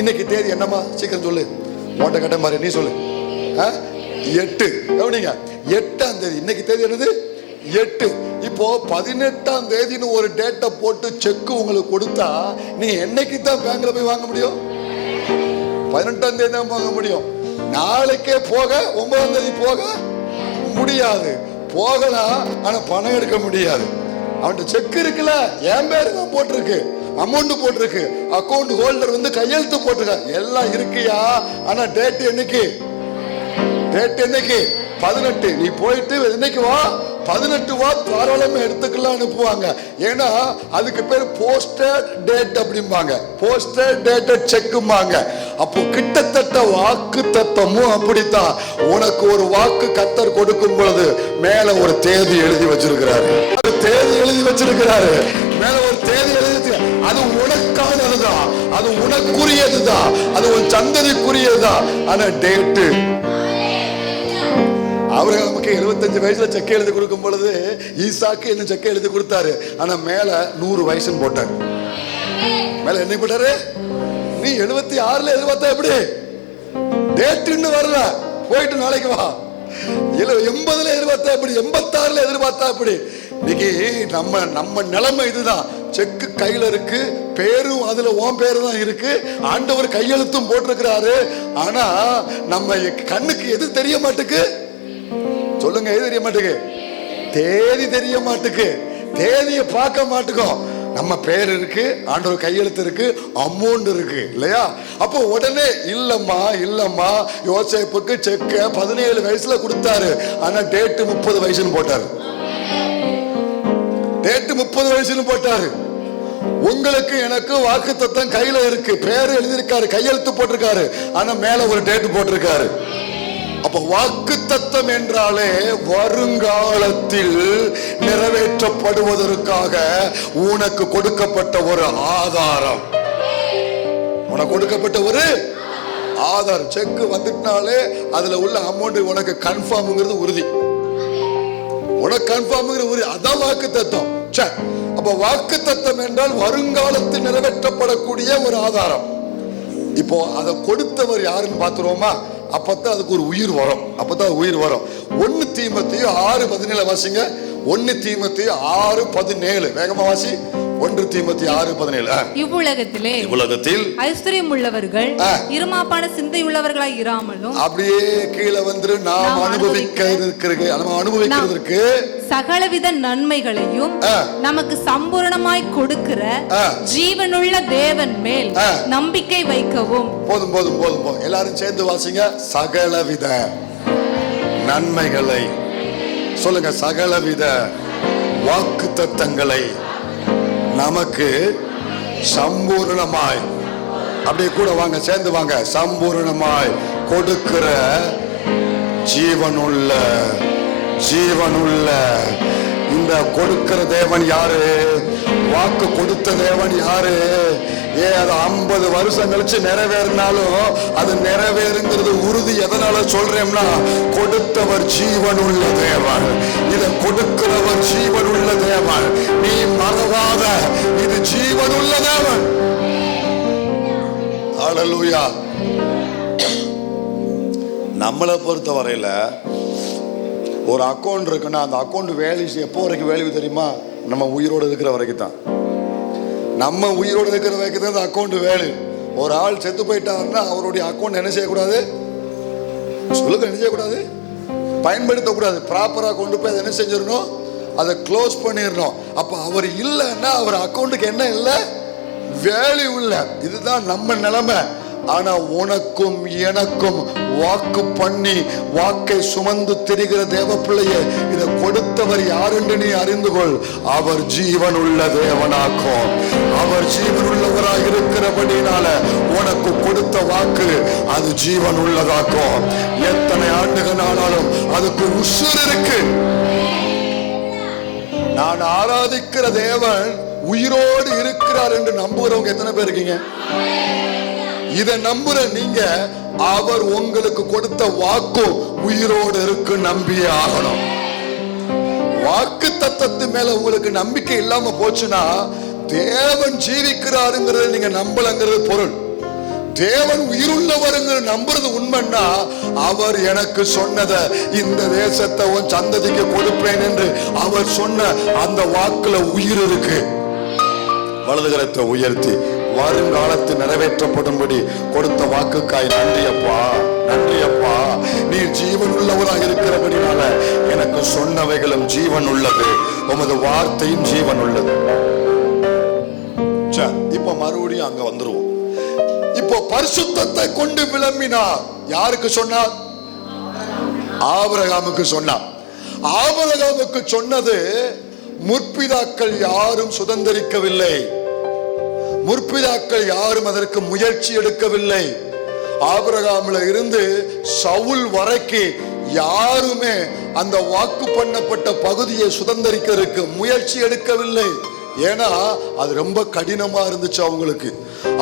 இன்னைக்கு தேதி என்னம்மா சீக்கிரம் சொல்லு, ஓட்ட கட்ட மாதிரி நீ சொல்லு. 8 கவனிங்க, 8ஆம் தேதி. இன்னைக்கு தேதி என்னது? 8. இப்போ 18ஆம் தேதின்னு ஒரு டேட்டை போட்டு செக் உங்களுக்கு கொடுத்தா நீ என்னைக்கு தான் பேங்க்ல போய் வாங்க முடியும்? 18ஆம் தேதி தான் வாங்க முடியும். நாளைக்கே போக 9ஆம் தேதி போக முடியாது. போகலாம், ஆனா பணம் எடுக்க முடியாது. அவன்கிட்ட செக் இருக்குல்ல, என் பேரு தான் போட்டிருக்கு, அமௌண்ட் போட்டிருக்கு, அக்கௌண்ட் ஹோல்டர் வந்து கையெழுத்து போட்டிருக்க, எல்லாம் இருக்கியா. ஆனா டேட் என்னைக்கு? டேட் என்னைக்கு? 18. நீ போயிட்டு என்னைக்கு வா, 18 வா, தாராளமா எடுத்துக்கலாம் அனுப்புவாங்க. ஏன்னா அதுக்கு பேர் போஸ்டட் டேட் அப்படிம்பாங்க, போஸ்டட் டேட்டட் செக்கும்பாங்க. அப்போ கிட்டத்தட்ட வாக்கு தத்தமும் அப்படித்தான். உனக்கு ஒரு வாக்கு கர்த்தர் கொடுக்கும் பொழுது மேல ஒரு தேதி எழுதி வச்சிருக்கிறாரு, ஒரு தேதி எழுதி வச்சிருக்கிறாரு, மேல ஒரு தேதி எழுதி. அது உனக்கானதுதான், அது உனக்குரியதுதான், அது உன் சந்ததிக்குரியதுதான். ஆனா டேட்டு ஆபிரகாமுக்கு 75 வயசுல செக் எழுதி கொடுக்கும் பொழுது ஈசாக்கு என்ன செக் எழுதி கொடுத்தாரு. ஆனா மேல 100 வயசுன்னு போட்டாரு. மேல என்ன போட்டாரு? நீ 76ல எதிர்பார்த்தா எப்படி? டேட் இன்னும் வரல, போயிட்டு நாளைக்கு வா. 80ல எதிர்பார்த்தா எப்படி? 86ல எதிர்பார்த்தா எப்படி? இன்னைக்கு நம்ம நிலைமை இதுதான். செக்கு கையில இருக்கு, பேரும் அதுல உன் பேரு தான் இருக்கு, ஆண்டவர் கையெழுத்தும் போட்டிருக்கிறாரு. ஆனா நம்ம கண்ணுக்கு எது தெரிய மாட்டுக்கு? சொல்லுங்க, எது தெரிய மாட்டுக்கு? தேதி தெரிய மாட்டுக்கு, தேதியை பார்க்க மாட்டுக்கோம். நம்ம பேர் இருக்கு, ஆண்டவர் கையெழுத்து இருக்கு, அமௌண்ட் இருக்கு இல்லையா? அப்போ உடனே இல்லம்மா யோசேப்புக்கு செக்க 17 வயசுல கொடுத்தாரு, ஆனா டேட் 30 வயசுன்னு போட்டாரு. டேட் 30 வயசுன்னு போட்டாரு. உங்களுக்கு எனக்கு வாக்குத்தத்தம் கையில இருக்கு, பேரு எழுதியிருக்காரு, கையெழுத்து போட்டிருக்காரு, ஆனா மேல ஒரு டேட் போட்டிருக்காரு. அப்ப வாக்குத்தத்தம் என்றாலே வருங்காலத்தில் நிறைவேற்றப்படுவதற்காக உனக்கு கொடுக்கப்பட்ட ஒரு ஆதாரம், உனக்கு கொடுக்கப்பட்ட ஒரு ஆதாரம். செக் வந்துட்டாலே அதுல உள்ள அமௌண்ட் உனக்கு கன்ஃபார்ம்ங்கிறது உறுதி, உனக்கு கன்ஃபார்ம்ங்கிற உறுதி. அதான் வாக்குத்தத்தம். அப்ப வாக்குத்தத்தம் என்றால் வருங்காலத்தில் நிறைவேற்றப்படக்கூடிய ஒரு ஆதாரம். இப்போ அதை கொடுத்தவர் யாருன்னு பாத்துருவோமா? அப்பதான் அதுக்கு ஒரு உயிர் வரும், அப்பதான் உயிர் வரும். 1 தீமோத்தேயு 6:17 வாசிங்க. 1 தீமோத்தேயு 6:17 வேகமா வாசி. 1 தீமோத்தேயு 6:17. இவ்வுலகத்தில் ஐஸ்வர்யம் உள்ளவர்கள் இருமாப்பான சிந்தை உள்ளவர்களாய் இராமலும் அப்படியே கீழே வந்து நாம் அனுபவிக்கிறதுக்கு சகலவித நன்மைகளையும் நமக்கு சம்பூரணமாய் கொடுக்கிற ஜீவனுள்ள தேவன் மேல் நம்பிக்கை வைக்கவும். போதும் போதும் போதும் போதும், எல்லாரும் சேர்ந்து வாசிங்க. சகலவித நன்மைகளை சொல்லுங்க, சகலவித வாக்குத்தத்தங்களை நமக்கு சம்பூர்ணமாய், அப்படியே கூட வாங்க, சேர்ந்து வாங்க, சம்பூர்ணமாய் கொடுக்கிற ஜீவனுள்ள இந்த கொடுக்கிற தேவன் யாரு? வாக்கு கொடுத்த தேவன் யாரு? அது 50 வருஷம் கழிச்சு நிறைவேறினாலும் அது நிறைவேறுங்கிறது உறுதி. எதனால சொல்றேன்னா, கொடுத்தவர் ஜீவனுள்ள தேவன், இதை கொடுக்கிறவர் ஜீவனுள்ள தேவன். நீ மறவாத, இது ஜீவனுள்ள தேவன். ஹல்லேலூயா. நம்மளை பொறுத்த வரையில ஒரு அக்கௌண்ட் இருக்குன்னா அந்த அக்கௌண்ட் வேல்யூ எப்போ வரைக்கும் வேல்யூ தெரியுமா? நம்ம உயிரோடு இருக்கிற வரைக்கும் தான். நம்ம உயிரோடு இருக்கிற வரைக்கும் தான் அந்த அக்கௌண்ட் வேல்யூ. ஒரு ஆள் செத்து போயிட்டாருன்னா அவருடைய அக்கௌண்ட் என்ன செய்யக்கூடாது? சொல்லுங்க, என்ன செய்யக்கூடாது? பயன்படுத்தக்கூடாது. ப்ராப்பராக கொண்டு போய் அதை என்ன செஞ்சிடணும்? அதை க்ளோஸ் பண்ணிடணும். அப்போ அவர் இல்லைன்னா அவர் அக்கௌண்ட்டுக்கு என்ன இல்லை? வேல்யூ இல்லை. இதுதான் நம்ம நிலைமை. ஆனா உனக்கும் எனக்கும் வாக்கு பண்ணி வாக்கை சுமந்து திரிகிற தேவ பிள்ளையே, இதை கொடுத்தவர் யார் என்று நீ அறிந்து கொள். அவர் ஜீவன் உள்ள தேவனாக்கும். அவர் ஜீவன் உள்ளவராக இருக்கிறபடினால உனக்கு கொடுத்த வாக்கு அது ஜீவன் உள்ளதாக்கும். எத்தனை ஆண்டுகள் ஆனாலும் அதுக்கு உசுர் இருக்கு. நான் ஆராதிக்கிற தேவன் உயிரோடு இருக்கிறார் என்று நம்புகிறவங்க எத்தனை பேர் இருக்கீங்க? இதை நம்புற நீங்க அவர் உங்களுக்கு கொடுத்த வாக்கும் உயிரோடு இருக்கு, நம்பியே ஆகணும். வாக்கு தத்தத்து மேல உங்களுக்கு நம்பிக்கை இல்லாம போச்சுன்னா தேவன் ஜீவிக்கிறாருங்கிறத நீங்க நம்பலங்கிறது பொருள். தேவன் உயிருள்ளவருங்கிற நம்புறது உண்மைன்னா அவர் எனக்கு சொன்னதை இந்த தேசத்தை உன் சந்ததிக்கு கொடுப்பேன் என்று அவர் சொன்ன அந்த வாக்குல உயிர் இருக்கு. வலதுகரத்தை உயர்த்தி வருங்காலத்தில் நிறைவேற்றப்படும்படி கொடுத்த வாக்குக்காய் நன்றி அப்பா, நன்றி அப்பா. நீர் ஜீவன் உள்ளவராக இருக்கிறபடினால எனக்கு சொன்னவைகளும் ஜீவன் உள்ளது, உமது வார்த்தையும் ஜீவன் உள்ளது. இப்ப மறுபடியும் அங்க வந்துருவோம். இப்போ பரிசுத்தத்தை கொண்டு விளம்பினார். யாருக்கு சொன்னார்? ஆபிரகாமுக்கு சொன்னார். ஆபிரகாமுக்கு சொன்னது முற்பிதாக்கள் யாரும் சுதந்திரிக்கவில்லை, முற்பிதாக்கள் யாரும் அதற்கு முயற்சி எடுக்கவில்லை. ஆபிரகாம்ல இருந்து சவுல் வரைக்கும் யாருமே அந்த வாக்கு பண்ணப்பட்ட பகுதியை சுதந்திரிக்கிறதுக்கு முயற்சி எடுக்கவில்லை. ஏன்னா அது ரொம்ப கடினமா இருந்துச்சு அவங்களுக்கு,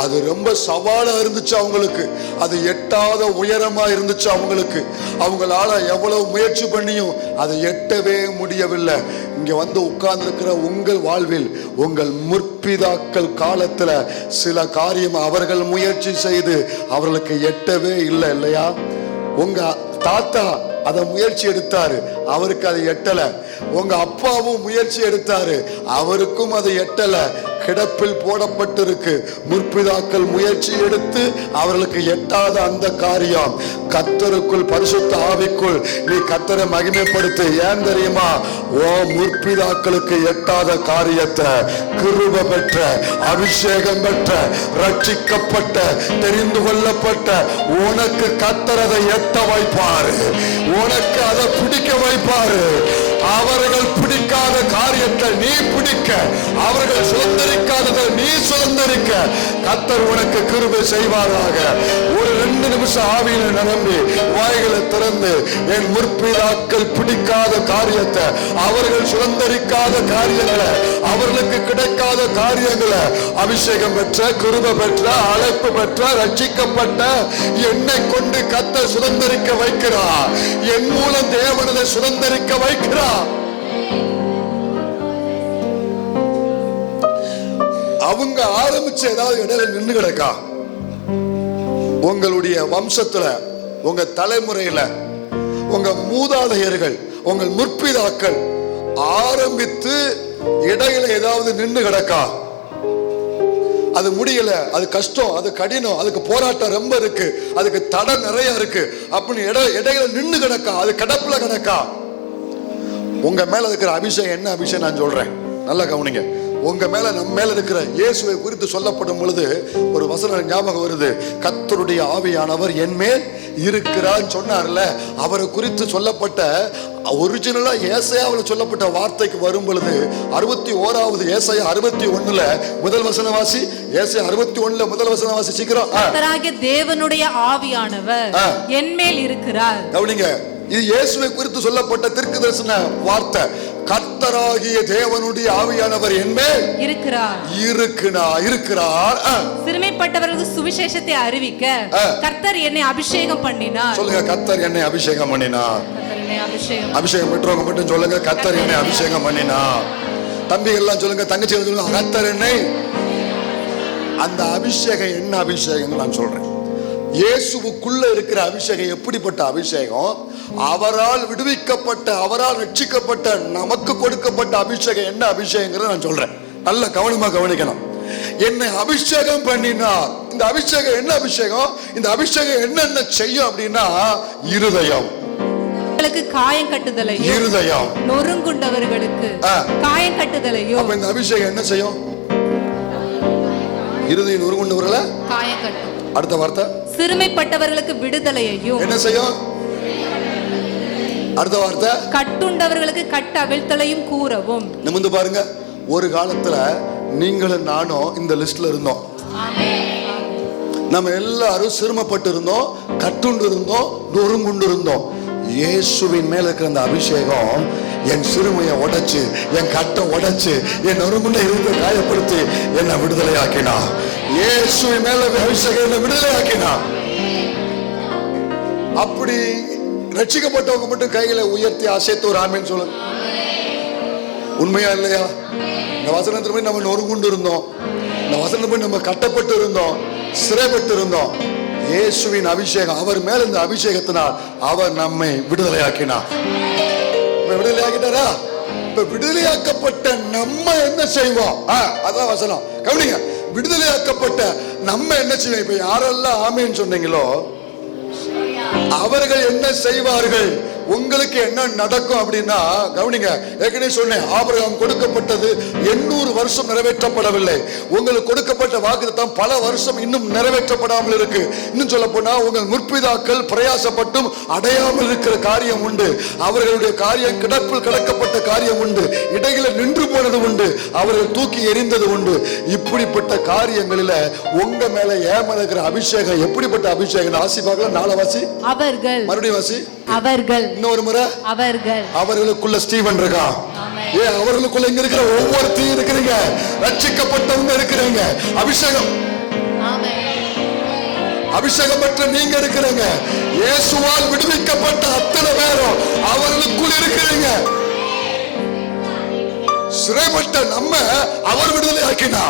அது ரொம்ப சவாலா இருந்துச்சு அவங்களுக்கு, அது எட்டாத உயரமா இருந்துச்சு அவங்களுக்கு. அவங்களால எவ்வளவு முயற்சி பண்ணியும் அதை எட்டவே முடியவில்லை. இங்க வந்து உட்கார்ந்து இருக்கிற உங்கள் வாழ்வில் உங்கள் முற்பிதாக்கள் காலத்துல சில காரியம் அவர்கள் முயற்சி செய்து அவர்களுக்கு எட்டவே இல்லை இல்லையா? உங்க தாத்தா அதை முயற்சி எடுத்தாரு, அவருக்கு அது எட்டல. உங்க அப்பாவும் முயற்சி எடுத்தாரு, அவருக்கும் அது எட்டல. கிடப்பில் போடப்பட்டிருக்கு. முற்பிதாக்கள் முயற்சி எடுத்து அவர்களுக்கு எட்டாத அந்த காரியம் கர்த்தருக்குள் பரிசுத்த ஆவிக்குள் நீ கர்த்தரை மகிமைப்படுத்து. ஏன் தெரியுமா? ஓ முற்பிதாக்களுக்கு எட்டாத காரியத்தை கிருபை பெற்ற, அபிஷேகம் பெற்ற, ரட்சிக்கப்பட்ட, தெரிந்து கொள்ளப்பட்ட உனக்கு கர்த்தர் அதை எட்ட வைப்பாரு, உனக்கு அதை பிடிக்க வைப்பாரு. அவர்கள் பிடிக்காத காரியத்தை நீ பிடிக்க, அவர்கள் சுதந்திரிக்காததை நீ சுதந்திரிக்க கர்த்தர் உனக்கு கிருபை செய்வாராக. ஒரு 2 நிமிஷம் ஆவியில நிரம்பி வாய்களை திறந்து என் முற்பிதாக்கள் பிடிக்காத காரியத்தை, அவர்கள் சுதந்திரிக்காத காரியங்களை, அவர்களுக்கு கிடைக்காத காரியங்களை, அபிஷேகம் பெற்ற, கிருபை பெற்ற, அழைப்பு பெற்ற, ரட்சிக்கப்பட்ட என்னை கொண்டு கர்த்தர் சுதந்திரிக்க வைக்கிறார். என் மூலம் தேவனை சுதந்திரிக்க வைக்கிறார். அவங்க ஆரம்பிச்ச ஏதாவது இடையில நின்று கிடக்கா? உங்களுடைய வம்சத்துல, உங்க தலைமுறையில, உங்க மூதாதையர்கள், உங்கள் முற்பிதாக்கள் ஆரம்பித்து இடையில ஏதாவது நின்று கிடக்கா? அது முடியல, அது கஷ்டம், அது கடினம், அதுக்கு போராட்டம் ரொம்ப இருக்கு, அதுக்கு தடை நிறைய இருக்கு அப்படின்னு இடையில நின்று கிடக்கா? அது கிடப்புல கிடக்கா? உங்க மேல இருக்கிற அபிஷேகம் என்ன அபிஷேகம் நான் சொல்றேன், நல்லா கவனிங்க. உங்க மேல, நம்ம மேல இருக்கிற இயேசுவை குறித்து சொல்லப்படும் பொழுது ஒரு வசனம் ஞாபகம் வருது. கர்த்தருடைய ஆவியானவர் என் மேல் இருக்கிறார் சொன்னார்ல, அவரை குறித்து சொல்லப்பட்ட ஒரிஜினலா ஏசாயாவில் சொல்லப்பட்ட வார்த்தைக்கு வரும் பொழுது 61வது ஏசாயா 61ல முதல் வசனவாசி, ஏசாயா 61ல முதல் வசனவாசி சீக்கிரம். கர்த்தராகிய தேவனுடைய ஆவியானவர் என் மேல் இருக்கிறார். கவனிங்க, இது இயேசுவை குறித்து சொல்லப்பட்ட தீர்க்கதரிசன வார்த்தை. கர்த்தராகிய தேவனுடைய ஆவியானவர் என் மேல் இருக்கிறார். சிறுமைப்பட்டவர்களுக்கு சுவிசேஷத்தை அறிவிக்க கர்த்தர் என்னை அபிஷேகம் பண்ணினார். சொல்லுங்க, கர்த்தர் என்னை அபிஷேகம் பண்ணினார். அபிஷேகம் பெற்றவங்க மட்டும் சொல்லுங்க, கர்த்தர் என்னை அபிஷேகம் பண்ணினார். தம்பி எல்லாம் சொல்லுங்க, தங்கச்சி சொல்லுங்க, கர்த்தர் என்னை. அந்த அபிஷேகம் என்ன அபிஷேகம் நான் சொல்றேன். இயேசுவுக்குள்ள இருக்கிற அபிஷேகம் எப்படிப்பட்ட அபிஷேகம்? அவரால் விடுவிக்கப்பட்ட, அவரால் ரட்சிக்கப்பட்ட நமக்கு கொடுக்கப்பட்ட அபிஷேகம் என்ன அபிஷேகங்கிறத நான் சொல்றேன். நல்ல கவனமா கவனிக்கணும். என்னை அபிஷேகம் பண்ணினார். இந்த அபிஷேகம் என்ன அபிஷேகம்? இந்த அபிஷேகம் என்னென்ன செய்யும் அப்படின்னா, இருதயம் காயம் கட்டுதலையும், இருதயம் நொறுங்குண்டவர்களுக்கு காயம் கட்டுதலையும். அப்ப இந்த அபிஷேகம் என்ன செய்யும்? இருதயம் நொறுங்குண்டவர்களை காயம் கட்டும். அடுத்த வார்த்தை, சிறுமைப்பட்டவர்களுக்கு விடுதலையையும் என்ன செய்யும்? அடுத்த வார்த்தை, கட்டுண்டவர்களுக்கு கட்டு அவிழ்த்தலையும் கூறவும். நிமிர்ந்து பாருங்க, ஒரு காலத்துல நீங்களும் நானும் இந்த லிஸ்ட்ல இருந்தோம். நம்ம எல்லாரும் சிறுமப்பட்டு இருந்தோம், கட்டுண்டு இருந்தோம், நொறுங்குண்டு இருந்தோம். இயேசுவின் மேல இருக்கிற அந்த அபிஷேகம் என் சிறுமையை உடைச்சு, என் கட்டை உடைச்சு, என் நொறுங்குண்ட இருந்த காயப்படுத்தி என்னை விடுதலை ஆக்கினா. இயேசுவின் மேல அபிஷேகம் விடுதலை ஆக்கினார். அப்படி ரட்சிக்கப்பட்டவங்க மட்டும் கைகளை உயர்த்தி அசைத்து ஒரு ஆமென் சொல்லுங்க. உண்மையா இல்லையா? இந்த வசனத்துல நம்ம நொறுங்குண்டு இருந்தோம், இந்த வசனத்துல நம்ம கட்டப்பட்டு இருந்தோம், சிறைப்பட்டு இருந்தோம். இயேசுவின் அபிஷேகம், அவர் மேல இந்த அபிஷேகத்தினால் அவர் நம்மை விடுதலையாக்கினார். விடுதலையாக்கிட்டாரா? இப்ப விடுதலையாக்கப்பட்ட நம்ம என்ன செய்வோம்? அதான் வசனம். கவனிங்க, விடுதலையாக்கப்பட்ட நம்ம என்ன செய்வோம்? இப்ப யாரெல்லாம் ஆமென் சொன்னீங்களோ அவர்கள் என்ன செய்வார்கள்? உங்களுக்கு என்ன நடக்கும் அப்படின்னா, கவனிங்க, ஏற்கனவே சொன்னேன், ஆபிரகாம் கொடுக்கப்பட்டது 800 வருஷம் நிறைவேற்றப்படவில்லை. உங்களுக்கு கொடுக்கப்பட்ட வாக்குத்தத்தம் பல வருஷம் இன்னும் நிறைவேற்றப்படாமல் இருக்கு. இன்னும் சொல்ல போனா உங்கள் முற்பிதாக்கள் பிரயாசப்பட்டும் அடையாமல் இருக்கிற காரியம் உண்டு. அவர்களுடைய காரியம் கிடப்பில் கிடக்கப்பட்ட காரியம் உண்டு. இடையில நின்று போனது உண்டு. அவர்கள் தூக்கி எறிந்தது உண்டு. இப்படிப்பட்ட காரியங்களில உங்க மேல ஏமாறுகிற அபிஷேகம் எப்படிப்பட்ட அபிஷேகம்? ஆசி பார்க்கலாம். 4 வாசி. அவர்கள். மறுபடியும் வாசி. அவர்கள். இன்னொரு முறை. அவர்கள். அவர்களுக்குள்ள ஸ்டீவன் இருக்கா? அவர்களுக்குள்ள இங்க இருக்கிற ஒவ்வொருத்தையும் இருக்கிறீங்க, ரட்சிக்கப்பட்டவங்க இருக்கிறீங்க, அபிஷேகம் அபிஷேகம் பெற்ற நீங்க இருக்கிறீங்க. இயேசுவால் விடுவிக்கப்பட்ட அத்தனை பேரும் அவர்களுக்குள் இருக்கிறீங்க. சிறைப்பட்ட நம்ம அவர் விடுதலை ஆக்கினா.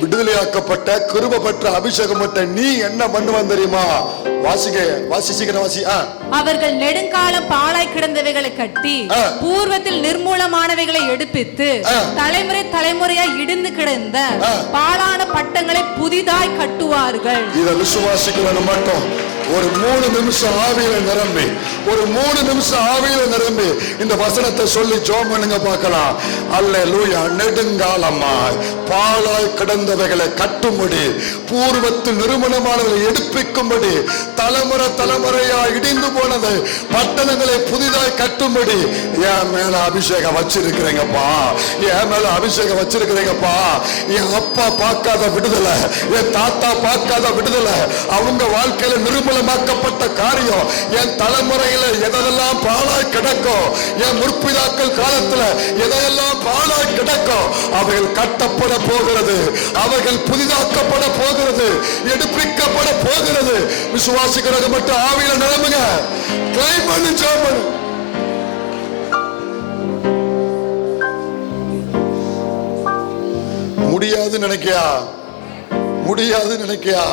விடுதலையாக்கப்பட்ட கிருபை பெற்ற அபிஷேகம் பெற்ற நீ என்ன பண்ணுவான் தெரியுமா? வாசி. அவர்கள் நெடுங்காலம் பாழாய் கிடந்தவைகளை கட்டி பூர்வத்தில் நிர்மூலமானவைகளை எடுப்பித்து தலைமுறை தலைமுறையாய் இடிந்து கிடந்த பாழான பட்டங்களை புதிதாய் கட்டுவார்கள். இதை விசுவாசிக்கிறவங்க மட்டும் ஒரு 3 நிமிஷம் ஆவியில நிரம்பி, ஒரு 3 நிமிஷம் ஆவியில நிரம்பி இந்த வசனத்தை சொல்லி ஜெபம் பண்ணுங்க பார்க்கலாம். அல்லேலூயா. நெடுங்காலமாய் பாழாய் கிடந்தவைகளை கட்டும்படி, பூர்வத்தில் நிறுவனமானவர்களை எடுப்பிக்கும்படி, தலைமுறை தலைமுறையா இடிந்து போனது பட்டணங்களை புதிதாய் கட்டும்படி என் மேல அபிஷேகம் வச்சிருக்கிறீங்கப்பா. என் மேல அபிஷேகம் வச்சிருக்கிறீங்கப்பா. என் அப்பா பார்க்காத விடுதலை, என் தாத்தா பார்க்காத விடுதலை, அவங்க வாழ்க்கையில நிர்மூலமாக்கப்பட்ட காரியம், என் தலைமுறையில எதெல்லாம் பாழாய் கிடக்கும், என் முற்பிதாக்கள் காலத்துல எதையெல்லாம் பாழாய் கிடக்கும், அவைகள் கட்டப்பட போகிறது, அவைகள் புதிதாக்கப்பட போகிறது, எடுப்பிக்கப்பட போகிறது. விசுவாசிக்கிறது மட்டும் ஆவியில நிரம்புங்க. கிளைம் பண்ணி ஜெபம் பண்ணு. முடியாது நினைக்கியா? முடியாது நினைக்கியா?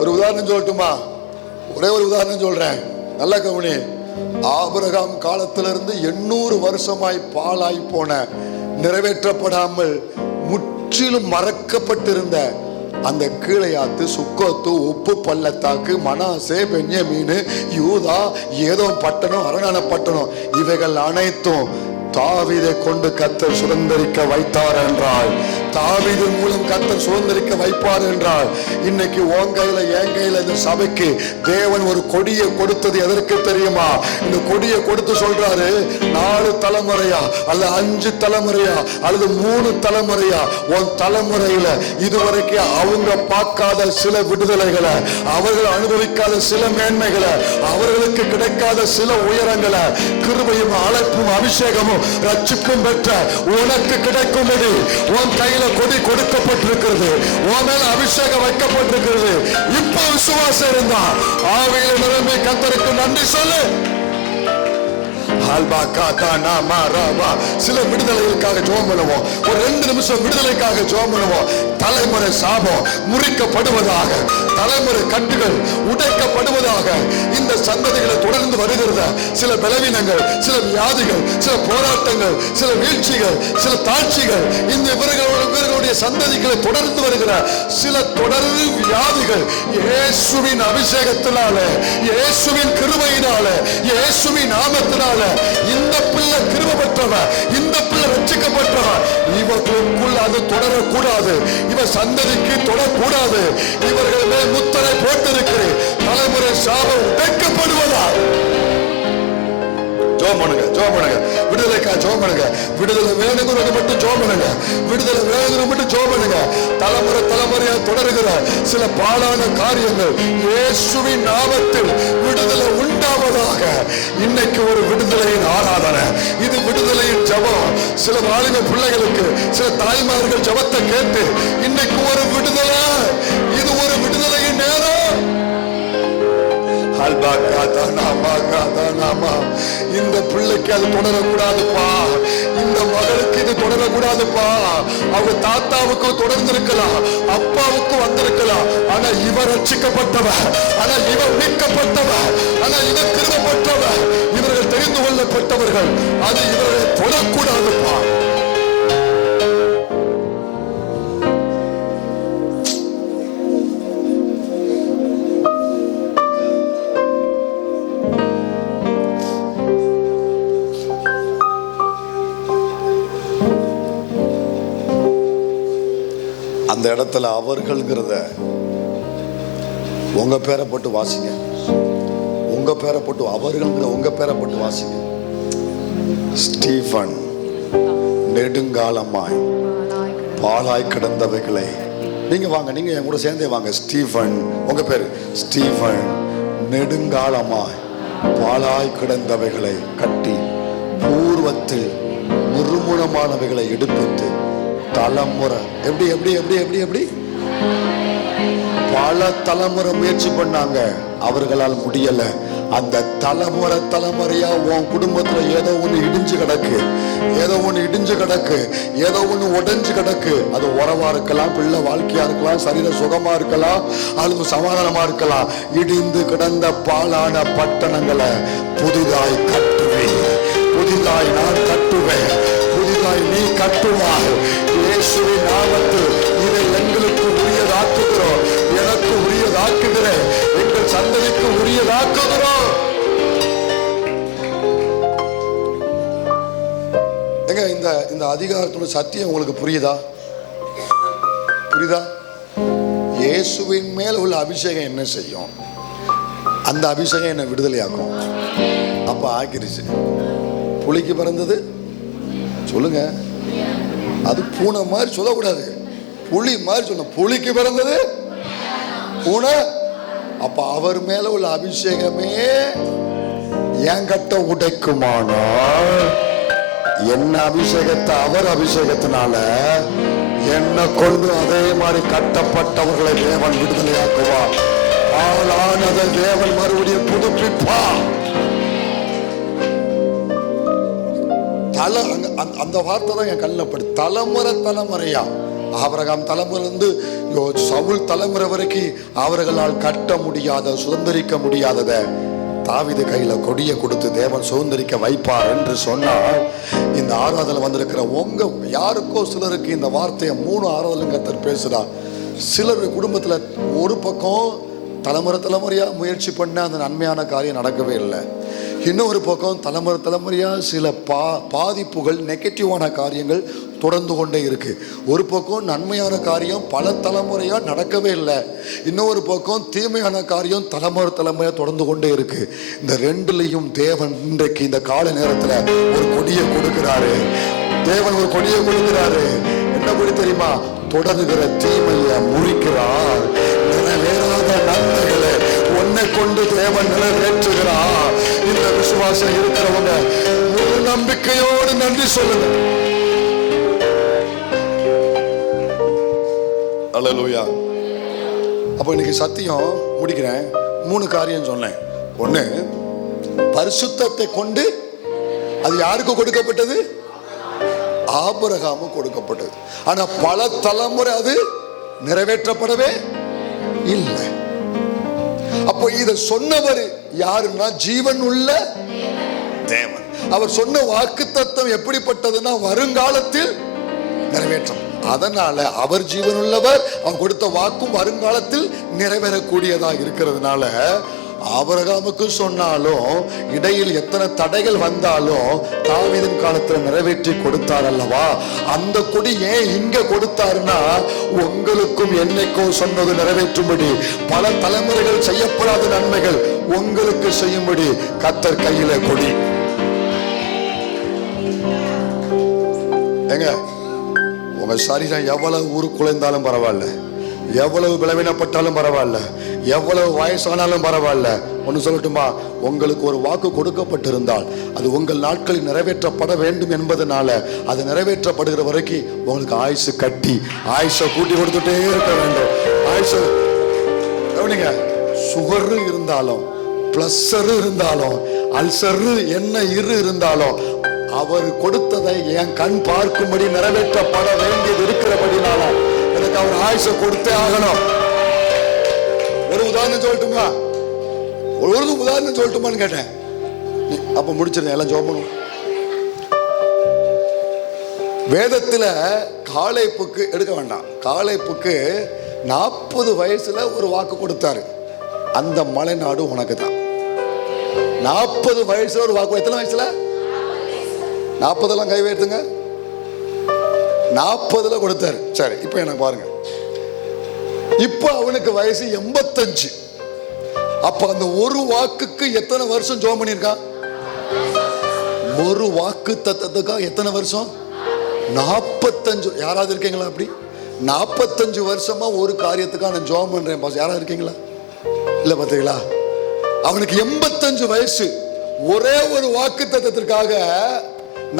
ஒரு உதாரணம் சொல்லட்டுமா? ஒரே ஒரு உதாரணம் சொல்றேன், நல்ல கவனி. ஆபிரகாம் காலத்திலிருந்து 800 வருஷமாய் பாழாய் போன, நிறைவேற்றப்படாமல் முற்றிலும் மறக்கப்பட்டிருந்த அந்த கீழையாத்து, சுக்கோத்து, உப்பு பள்ளத்தாக்கு, மனாசே, பென்யமீன், யூதா, ஏதோம் பட்டணம், அரணான பட்டணம், இவைகள் அனைத்தும் தாவீதை கொண்டு கர்த்தர் சுதந்திரிக்க வைத்தார் என்றால், தாவீது மூலம் கர்த்தர் சுதந்திரிக்க வைப்பார் என்றால், இன்னைக்கு உன் கையில என் கையில இந்த சபைக்கு தேவன் ஒரு கொடியை கொடுத்தது எதற்கு தெரியுமா? இந்த கொடியை கொடுத்து சொல்றாரு, 4 தலைமுறையா அல்ல 5 தலைமுறையா அல்லது 3 தலைமுறையா உன் தலைமுறையில இதுவரைக்கும் அவங்க பார்க்காத சில விடுதலைகளை, அவர்கள் அனுபவிக்காத சில மேன்மைகளை, அவர்களுக்கு கிடைக்காத சில உயரங்களை, கிருபையும் அழைப்பும் அபிஷேகமும் ரட்சிப்பும் பெற்ற உனக்கு கிடைக்கும்படி உன் கையில கொடி கொடுக்கப்பட்டிருக்கிறது, உன் மேல அபிஷேகம் வைக்கப்பட்டிருக்கிறது. இப்ப விசுவாசம் இருந்தா ஆவியில நிரம்பி கர்த்தருக்கு நன்றி சொல்லு. சில விடுதலைகளுக்காக ஜெபம் பண்ணுவோம். ஒரு 2 நிமிஷம் விடுதலைக்காக ஜெபம் பண்ணுவோம். தலைமுறை சாபம் முறிக்கப்படுவதாக, தலைமுறை கட்டுகள் உடைக்கப்படுவதாக. இந்த சந்ததிகளை தொடர்ந்து வருகிறத சில பலவீனங்கள், சில வியாதிகள், சில போராட்டங்கள், சில வீழ்ச்சிகள், சில தாட்சிகள், இந்த இவர்களுடைய சந்ததிகளை தொடர்ந்து வருகிற சில தொடர்ந்து வியாதிகள் இயேசுவின் அபிஷேகத்தினால, இயேசுவின் கிருபையினால, இயேசுவின் நாமத்தினால இந்த பிள்ளை கிருபை பெற்றவன், இந்த பிள்ளை ரட்சிக்கப்பட்டவன், இவர்களுக்குள் அது தொடரக்கூடாது, இவ சந்ததிக்கு தொடரக்கூடாது. இவர்கள் மேல் முத்திரை போட்டிருக்கிறேன். தலைமுறை சாபம் உடைக்கப்படுவதா? ஜெபம் பண்ணுங்க, ஜெபம் பண்ணுங்க. விடுதலைக்கா ஜெபம் பண்ணுங்க. விடுதலை வேணுங்கிறது மட்டும் ஜெபம் பண்ணுங்க. விடுதலை வேணுங்கிறது மட்டும் ஜெபம் பண்ணுங்க. தலைமுறை தலைமுறையா தொடர்கிற சில பாழான காரியங்கள் இயேசுவின் நாமத்தில் விடுதலை உண்டாவதாக. இன்னைக்கு ஒரு விடுதலையின் ஆராதனை, இது விடுதலையின் ஜெபம். சில வாலிப பிள்ளைகளுக்கு, சில தாய்மார்கள் ஜெபத்தை கேட்டு இன்னைக்கு ஒரு விடுதலை, இது ஒரு விடுதலையின் நேரம். இந்த பிள்ளைக்கு அது தொடரக்கூடாதுப்பா, இந்த மகளுக்கு இது தொடரக்கூடாதுப்பா. அவங்க தாத்தாவுக்கு தொடர்ந்திருக்கலாம், அப்பாவுக்கு வந்திருக்கலாம், ஆனா இவர் ரட்சிக்கப்பட்டவர், ஆனா இவர் மீட்கப்பட்டவர், ஆனா இவர் கிருபைப்பட்டவர், இவர்கள் தெரிந்து கொள்ளப்பட்டவர்கள். அது இவர்களை தொடரக்கூடாதுப்பா. அந்த இடத்துல அவர்கள்ங்கிறத உங்க பேரை போட்டு வாசிங்க, உங்க பேரை போட்டு, அவர்கள்ங்கிற உங்க பேரை போட்டு வாசிங்க. ஸ்டீஃபன் நெடுங்காலமாய் பாழாய் கிடந்தவைகளை, நீங்க வாங்க, நீங்க என் கூட சேர்ந்தே வாங்க. ஸ்டீஃபன், உங்க பேரு ஸ்டீஃபன், நெடுங்காலமாய் பாழாய் கிடந்தவைகளை கட்டி பூர்வத்தில் நிர்மூலமானவைகளை எடுப்பித்து தலைமுறை, எப்படி எப்படி எப்படி எப்படி எப்படி பல தலைமுறை முயற்சி பண்ணாங்க, அவர்களால் முடியல. அந்த தலைமுறையா உன் குடும்பத்துல ஏதோ ஒண்ணு இடிஞ்சு கிடக்கு, ஏதோ ஒண்ணு இடிஞ்சு கிடக்கு, ஏதோ ஒண்ணு உடைஞ்சு கிடக்கு. அது உறவா இருக்கலாம், பிள்ளை வாழ்க்கையா இருக்கலாம், சரீர சுகமா இருக்கலாம், அல்லது சமாதானமா இருக்கலாம். இடிந்து கிடந்த பாழான பட்டணங்களை புதிதாய் கட்டுவேன், புதிதாய் நான் கட்டுவேன், புதிதாய் நீ கட்டுவாய். இயேசுவின் நாமத்தில் இதை எங்களுக்கு உரியதாக்குகிறோம், எனக்கு உரியதாக்குகிறேன், எங்கள் சந்ததிக்கு உரியதாக்குகிறோம். எங்க இந்த அதிகாரத்தோட சத்தியம் உங்களுக்கு புரியுதா? புரியுதா? இயேசுவின் மேல் உள்ள அபிஷேகம் என்ன செய்யும்? அந்த அபிஷேகம் என்ன விடுதலையாக்கும். அப்ப ஆக்கிருச்சு. புலிக்கு பிறந்தது சொல்லுங்க, அது பூனை மாதிரி சொல்லக்கூடாது, புலி மாதிரி சொல்லணும். புலிக்கு பிறந்தது பூனை. அப்ப அவர் மேல உள்ள அபிஷேகமே என் கட்ட உடைக்குமானால், என்ன அபிஷேகத்தை அவர் அபிஷேகத்தினால என்ன கொண்டு அதே மாதிரி கட்டப்பட்டவர்களை தேவன் விடுதலையாக்குவார். ஆளானதை தேவன் மறுபடியும் புதுப்பிப்பார். அந்த வார்த்தை தான் என் கண்ணில் படு. தலைமுறையா ஆபிரகாம் தலைமுறையிலிருந்து சவுல் தலைமுறை வரைக்கும் அவர்களால் கட்ட முடியாத, சுதந்திரிக்க முடியாததை தாவீது கையில கொடியை கொடுத்து தேவன் சுதந்திரிக்க வைப்பார் என்று சொன்னால், இந்த ஆராதனை வந்திருக்கிற உங்க யாருக்கோ சிலருக்கு இந்த வார்த்தையை 3 ஆராதனை கர்த்தர் பேசுறார். சிலர் குடும்பத்துல ஒரு பக்கம் தலைமுறையா முயற்சி பண்ண அந்த நன்மையான காரியம் நடக்கவே இல்லை. இன்னொரு பக்கம் தலைமுறையா சில பாதிப்புகள், நெகட்டிவான காரியங்கள் தொடர்ந்து கொண்டே இருக்கு. ஒரு பக்கம் நன்மையான காரியம் பல தலைமுறையா நடக்கவே இல்லை, இன்னொரு பக்கம் தீமையான காரியம் தலைமுறையா தொடர்ந்து கொண்டே இருக்கு. இந்த ரெண்டுலையும் தேவன் இன்றைக்கு இந்த கால நேரத்துல ஒரு கொடியை கொடுக்கிறாரு. தேவன் ஒரு கொடியை கொடுக்கிறாரு. என்ன கொடி தெரியுமா? தொடர்கிற தீமையை முறிக்கிறார், நிறைவேறாத நன்மைகளை உன்னை கொண்டு தேவன் நிறைவேற்றுகிறார். இந்த விசுவாசம் இருக்கிறவங்க ஒரு நம்பிக்கையோடு நன்றி சொல்லுங்க. அல்லேலூயா. அப்போ இன்னைக்கு சத்தியம் முடிக்கிறேன். 3 காரியம் சொன்னேன். 1, பரிசுத்தத்தை கொண்டு அது யாருக்கு கொடுக்கப்பட்டது? ஆபிரகாமு கொடுக்கப்பட்டது. ஆனா பல தலைமுறை அது நிறைவேற்றப்படவே இல்லை. அப்போ இத சொன்னவர் யாருன்னா ஜீவன் உள்ள தேவன். அவர் சொன்ன வாக்குத்தத்தம் எப்படிப்பட்டதுன்னா வருங்காலத்தில் நிறைவேற்றும். அதனால அவர் ஜீவன் உள்ளவர், அவர் கொடுத்த வாக்கும் வருங்காலத்தில் நிறைவேறக்கூடியதாக இருக்கிறதுனால ஆபிரகாமுக்கு சொன்னாலும் இடையில் எத்தனை தடைகள் வந்தாலும் தாவீதின் காலத்துல நிறைவேற்றி கொடுத்தார் அல்லவா. அந்த கொடி ஏன் இங்க கொடுத்தாருன்னா உங்களுக்கும் என்னைக்கோ சொன்னது நிறைவேற்றும்படி, பல தலைமுறைகள் செய்யப்படாத நன்மைகள் உங்களுக்கு செய்யும்படி கர்த்தர் கையில கொடி. எங்க உங்க சரீரம் எவ்வளவு ஊருக்குலைந்தாலும் பரவாயில்ல, எவ்வளவு பலவீனப்பட்டாலும் பரவாயில்ல, எவ்வளவு வயசானாலும் பரவாயில்ல. ஒன்று சொல்லட்டுமா, உங்களுக்கு ஒரு வாக்கு கொடுக்கப்பட்டிருந்தால் அது உங்கள் நாட்களில் நிறைவேற்றப்பட வேண்டும் என்பதனால அது நிறைவேற்றப்படுகிற வரைக்கும் உங்களுக்கு ஆயுசு கட்டி ஆயுசை கூட்டி கொடுத்துட்டே இருக்க வேண்டும். ஆயுசு கவனிங்க, சுகர் இருந்தாலும் பிளஸர் இருந்தாலும் அல்சரு என்ன இருந்தாலும் அவர் கொடுத்ததை என் கண் பார்க்கும்படி நிறைவேற்றப்பட வேண்டியது இருக்கிறபடினால எனக்கு அவர் ஆயுசை கொடுத்தே ஆகணும். ஒரு உதாரணம் சொல்லட்டுமா, ஒரு உதாரணம் சொல்லட்டுமான்னு கேட்டேன். அப்ப முடிச்சிருந்தேன், எல்லாம் ஜோபனும். வேதத்துல காலேப்புக்கு எடுக்க வேண்டாம், காலேப்புக்கு 40 வயசுல ஒரு வாக்கு கொடுத்தாரு, அந்த மலைநாடு உனக்கு தான். 40 வயசுல ஒரு வாக்கு. எத்தனை வயசுல? 40 கை வைத்துங்க. 40 கொடுத்தாரு. சரி, இப்ப எனக்கு பாருங்க, இப்ப அவனுக்கு வயசு 85. அப்ப அந்த ஒரு வாக்குக்கு எத்தனை வருஷம் ஜெபம் பண்ணிருக்கான்? ஒரு வாக்கு தத்தத்துக்காக எத்தனை வருஷம்? 45. யாராவது இருக்கீங்களா அப்படி? 45 வருஷமா ஒரு காரியத்துக்காக நான் ஜெபம் பண்றேன் பாஸ். யாராவது இருக்கீங்களா? இல்ல, பாத்தீங்களா? அவனுக்கு 85 வயசு, ஒரே ஒரு வாக்கு தத்தத்திற்காக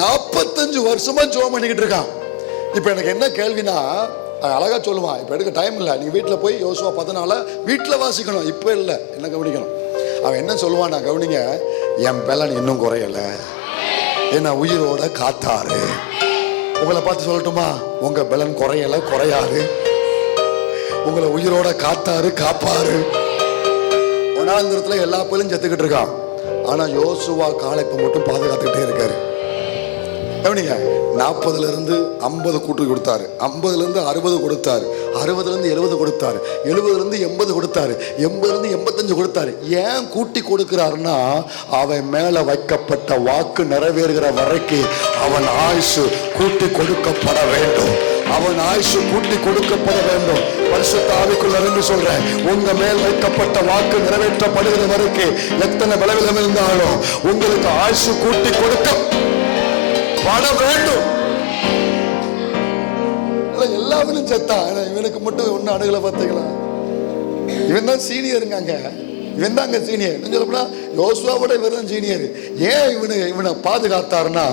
45 வருஷமா ஜெபம் பண்ணிக்கிட்டு இருக்கான். இப்ப எனக்கு என்ன கேள்வினா, அழகா சொல்லுவான், இப்ப எடுக்க டைம் இல்லை, நீங்க வீட்டுல போய் யோசுவா 14 வீட்டுல வாசிக்கணும், இப்ப இல்ல, என்ன கவனிக்கணும். அவன் என்ன சொல்லுவான், நான் கவனிங்க, என் பலன் இன்னும் குறையல, என்ன உயிரோட காத்தாரு. உங்களை பார்த்து சொல்லட்டுமா, உங்க பலன் குறையல, குறையாது. உங்களை உயிரோட காத்தாரு, காப்பாரு. ஒன்னாந்திரத்துல எல்லா பேரும் செத்துக்கிட்டு இருக்கான், ஆனா யோசுவா காலேப்பை மட்டும் பாதுகாத்துக்கிட்டே இருக்காரு. கவனிங்க, 40 இருந்து 50 கூட்டி கொடுத்தாரு, 50 இருந்து 60 கொடுத்தாரு, 60 இருந்து 70 கொடுத்தாரு, 70 இருந்து 80 கொடுத்தாரு, 80 இருந்து 85 கொடுத்தாரு. ஏன் கூட்டி கொடுக்கிறாருன்னா, அவன் மேல வைக்கப்பட்ட வாக்கு நிறைவேறுகிற வரைக்கும் அவன் ஆயுசு கூட்டி கொடுக்கப்பட வேண்டும். அவன் ஆயுசு கூட்டி கொடுக்கப்பட வேண்டும். பரிசுத்த ஆவிக்குள்ள இருந்து சொல்றேன், உங்க மேல் வைக்கப்பட்ட வாக்கு நிறைவேற்றப்படுகிற வரைக்கும் எத்தனை பலவீனம் இருந்தாலும் உங்களுக்கு ஆயுசு கூட்டி கொடுக்கப்பட வேண்டும். எல்லாவரும் செத்தான், இவனுக்கு மட்டும் ஒன்னும் அணுகலை. பார்த்தீங்களா, இவன் தான் சீனியருங்க, இவன் தான் அங்க சீனியர். சொல்லப்போனா யோசுவாவோட இவர் தான் சீனியர். ஏன் இவனை பாதுகாத்தாருன்னா,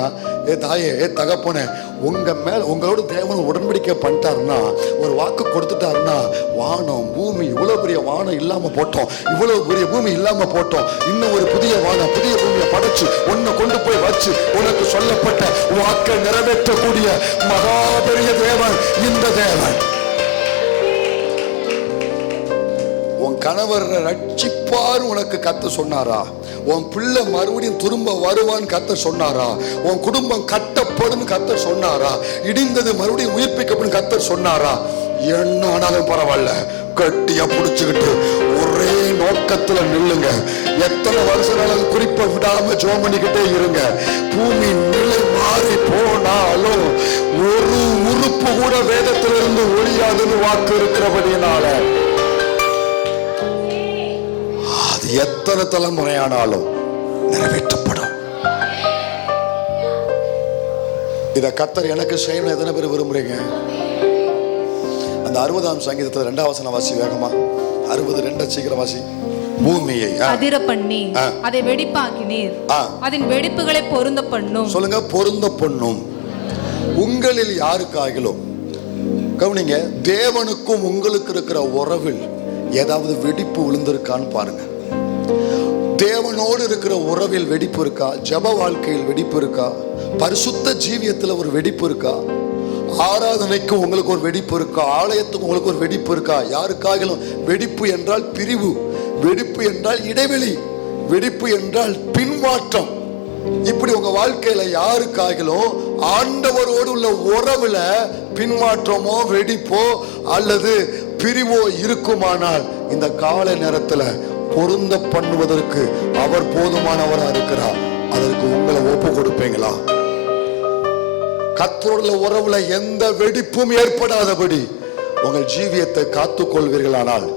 ஏ தாயே, ஏ தகப்பனே, உங்க மேல உங்களோட தேவன் உடன்படிக்கை பண்ணிட்டாருன்னா, ஒரு வாக்கு கொடுத்துட்டாருன்னா, வானம் பூமி, இவ்வளவு பெரிய வானம் இல்லாம போட்டோம், இவ்வளவு பெரிய பூமி இல்லாம போட்டோம், இன்னும் ஒரு புதிய வானம் புதிய பூமியை படைச்சு உன்னை கொண்டு போய் வச்சு உனக்கு சொல்லப்பட்ட வாக்கை நிறைவேற்றக்கூடிய மகா பெரிய தேவன் இந்த தேவன். உன் கணவர் ரட்சிப்பார் உனக்கு கத்த சொன்னாரா? உன் பிள்ளை மறுபடியும் திரும்ப வருவான்னு கத்த சொன்னாரா? உன் குடும்பம் கட்டப்படும் கத்த சொன்னாரா? இடிந்தது மறுபடியும் உயிர்ப்பிக்கப்படும் கத்த சொன்னாரா? என்ன ஆனாலும் பரவாயில்ல, கட்டியா புடிச்சுக்கிட்டு ஒரே நோக்கத்துல நில்லுங்க. எத்தனை வருஷம் குறிப்பை விடாம ஜெபம் பண்ணிக்கிட்டே இருங்க. பூமி நிலை மாறி போனாலும் ஒரு உறுப்பு கூட வேதத்திலிருந்து ஒழியாதுன்னு வாக்கு இருக்கிறபடினால எத்தனை தலைமுறையானாலும் நிறைவேற்றப்படும். இத கர்த்தர் எனக்கு செய்யணும். எத்தனை பேர் விரும்புறீங்க? அந்த 60ஆம் சங்கீதத்துல 2ஆம் வசனம் வாசி வேகமா. 62 சீக்கிரம் வாசி. பூமியை அதிர பண்ணி அதை வெடிப்பாக்கினீர், அதன் வெடிப்புகளை பொருந்த பண்ணும். சொல்லுங்க, பொருந்த பண்ணும். உங்களில் யாருக்காகிலும், கவனிங்க, தேவனுக்கும் உங்களுக்கு இருக்கிற உறவில் ஏதாவது வெடிப்பு விழுந்திருக்கான்னு பாருங்க. தேவனோடு இருக்கிற உறவில் வெடிப்பு இருக்கா? ஜெப வாழ்க்கையில் வெடிப்பு இருக்கா? பரிசுத்த ஜீவியத்தில் ஒரு வெடிப்பு இருக்கா? ஆராதனைக்கு உங்களுக்கு ஒரு வெடிப்பு இருக்கா? ஆலயத்துக்கு உங்களுக்கு ஒரு வெடிப்பு இருக்கா? யாருக்காகிலும் வெடிப்பு என்றால் பிரிவு, வெடிப்பு என்றால் இடைவெளி, வெடிப்பு என்றால் பின்மாற்றம். இப்படி உங்க வாழ்க்கையில யாருக்காகிலும் ஆண்டவரோடு உள்ள உறவுல பின்மாற்றமோ வெடிப்போ அல்லது பிரிவோ இருக்குமானால் இந்த காலை நேரத்துல பொருந்த பண்ணுவதற்கு அவர் போதுமானவரா இருக்கிறார். அதற்கு உங்களை ஒப்பு கொடுப்பீங்களா? கர்த்தரோட உறவுல எந்த வெடிப்பும் ஏற்படாதபடி உங்கள் ஜீவியத்தை காத்துக் கொள்வீர்களானால்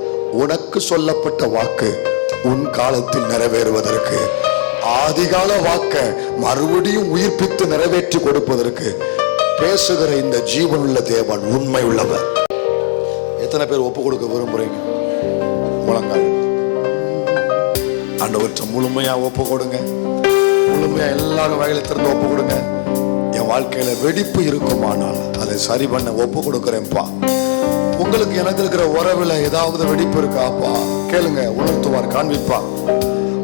உனக்கு சொல்லப்பட்ட வாக்கு உன் காலத்தில் நிறைவேறுவதற்கு, ஆதிகால வாக்க மறுபடியும் உயிர்ப்பித்து நிறைவேற்றி கொடுப்பதற்கு பேசுகிற இந்த ஜீவனுள்ள தேவன் உண்மை உள்ளவர். எத்தனை பேர் ஒப்பு கொடுக்க விரும்புறீங்க? முழங்கால் ஆண்டவர்கிட்ட முழுமையா ஒப்பு கொடுங்க. முழுமையா எல்லாரும் வகையில திறந்து ஒப்பு கொடுங்க. என் வாழ்க்கையில வெடிப்பு இருக்குமானால் அதை சரி பண்ண ஒப்பு கொடுக்கிறேன்ப்பா. உங்களுக்கு எனக்கு இருக்கிற உறவுல ஏதாவது வெடிப்பு இருக்காப்பா கேளுங்க, உணர்த்துவார், காண்பிப்பா.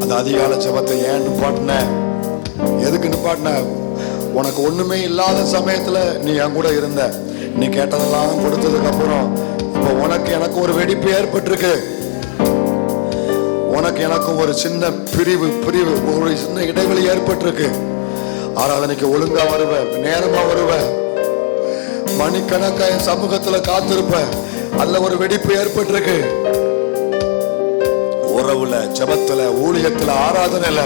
அந்த அதிகால ஜெபத்தை ஏன் நிப்பாட்டின? எதுக்கு நிப்பாட்டின? உனக்கு ஒண்ணுமே இல்லாத சமயத்துல நீ என் கூட இருந்த. நீ கேட்டதெல்லாம் கொடுத்ததுக்கு அப்புறம் இப்ப உனக்கு எனக்கு ஒரு வெடிப்பு ஏற்பட்டிருக்கு. உனக்கு எனக்கு ஒரு சின்ன பிரிவு ஒரு சின்ன இடைவெளி ஏற்பட்டிருக்கு. ஆராதனைக்கு ஒழுங்கா வருவ, நேரமா வருவ, மணிக்கணக்கா என் சமூகத்துல காத்திருப்ப. அதுல ஒரு வெடிப்பு ஏற்பட்டிருக்கு. உறவுல, ஜெபத்துல, ஊழியத்துல, ஆராதனையில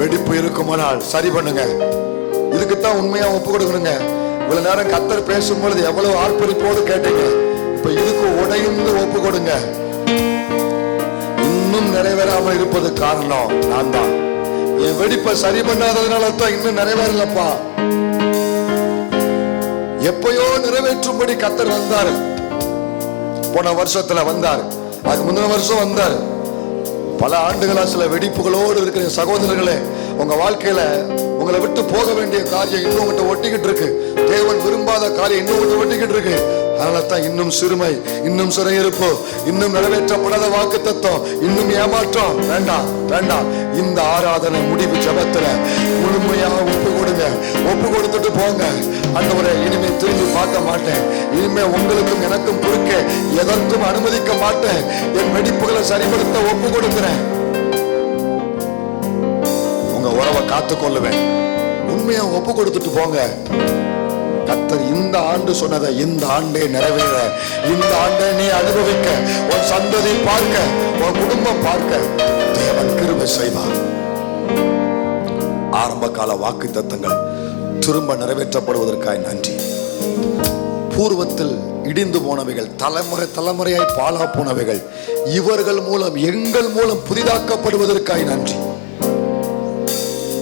வெடிப்பு இருக்குமானால் சரி பண்ணுங்க. இதுக்குத்தான் உண்மையா ஒப்பு கொடுக்கணுங்க. இவ்வளவு நேரம் கர்த்தர் பேசும்பொழுது எவ்வளவு ஆர்ப்பரிப்போடு கேட்டீங்க. இப்ப இதுக்கு உடைந்து ஒப்பு கொடுங்க. இன்னும் நிறைவேறாமல் இருப்பது காரணம் நான் தான். என் வெடிப்பை சரி பண்ணாததுனால தான் இன்னும் நிறைவேறலப்பா. எப்பயோ நிறைவேற்றும்படி கர்த்தர் வந்தாரு. போன வருஷத்துல வந்தார், அதுக்கு முந்தின வருஷம் வந்தார். பல ஆண்டுகளா சில வெடிப்புகளோடு இருக்கிற சகோதரர்களே, உங்க வாழ்க்கையில உங்களை விட்டு போக வேண்டிய காரியம் இன்னும் உங்கள்கிட்ட ஒட்டிக்கிட்டு இருக்கு. தேவன் விரும்பாத காரியம் இன்னும் உங்கள்கிட்ட ஒட்டிக்கிட்டு இருக்கு. அதனால தான் இன்னும் சிறுமை, இன்னும் சிறையிருப்பு, இன்னும் நிறைவேற்றப்படாத வாக்கு தத்துவம், இன்னும் ஏமாற்றம். வேண்டாம் வேண்டாம். இந்த ஆராதனை முடிவு ஜெபத்துல முழுமையா ஒப்பு கொடுங்க. ஒப்பு கொடுத்துட்டு போங்க. ஆண்டவரே, இனிமே திரும்பி பார்க்க மாட்டேன். இனிமே உங்களுக்கும் எனக்கும் குறுக்க எதற்கும் அனுமதிக்க மாட்டேன். என் வெடிப்புகளை சரிப்படுத்த ஒப்பு கொடுக்கிறேன். உங்க உறவை காத்து கொள்ளுவேன். உண்மையா ஒப்பு கொடுத்துட்டு போங்க. கர்த்தர் இந்த ஆண்டு சொன்னதை இந்த ஆண்டே நிறைவேற, இந்த ஆண்டை நீ அனுபவிக்க, உன் சந்ததி பார்க்க, உன் குடும்பம் பார்க்க தேவன் கிருபை செய்வார். ஆரம்ப கால வாக்கு தத்தங்கள் திரும்ப நிறைவேற்றப்படுவதற்காய் நன்றி. பூர்வத்தில் இடிந்து போனவைகள், தலைமுறை தலைமுறையாய் பாழா போனவைகள் இவர்கள் மூலம், எங்கள் மூலம் புதிதாக்கப்படுவதற்காய் நன்றி.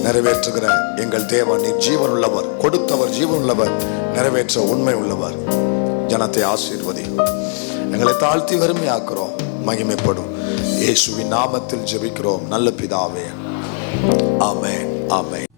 நிறைவேற்றுகிற எங்கள் தேவன் நீர் ஜீவன் உள்ளவர், கொடுத்தவர் ஜீவன் உள்ளவர், நிறைவேற்ற உண்மை உள்ளவர். ஜனத்தை ஆசீர்வதி. எங்களை தாழ்த்தி வறுமையாக்குறோம், மகிமைப்படும் இயேசுவின் நாமத்தில் ஜெபிக்கிறோம் நல்ல பிதாவே. ஆமென், ஆமென்.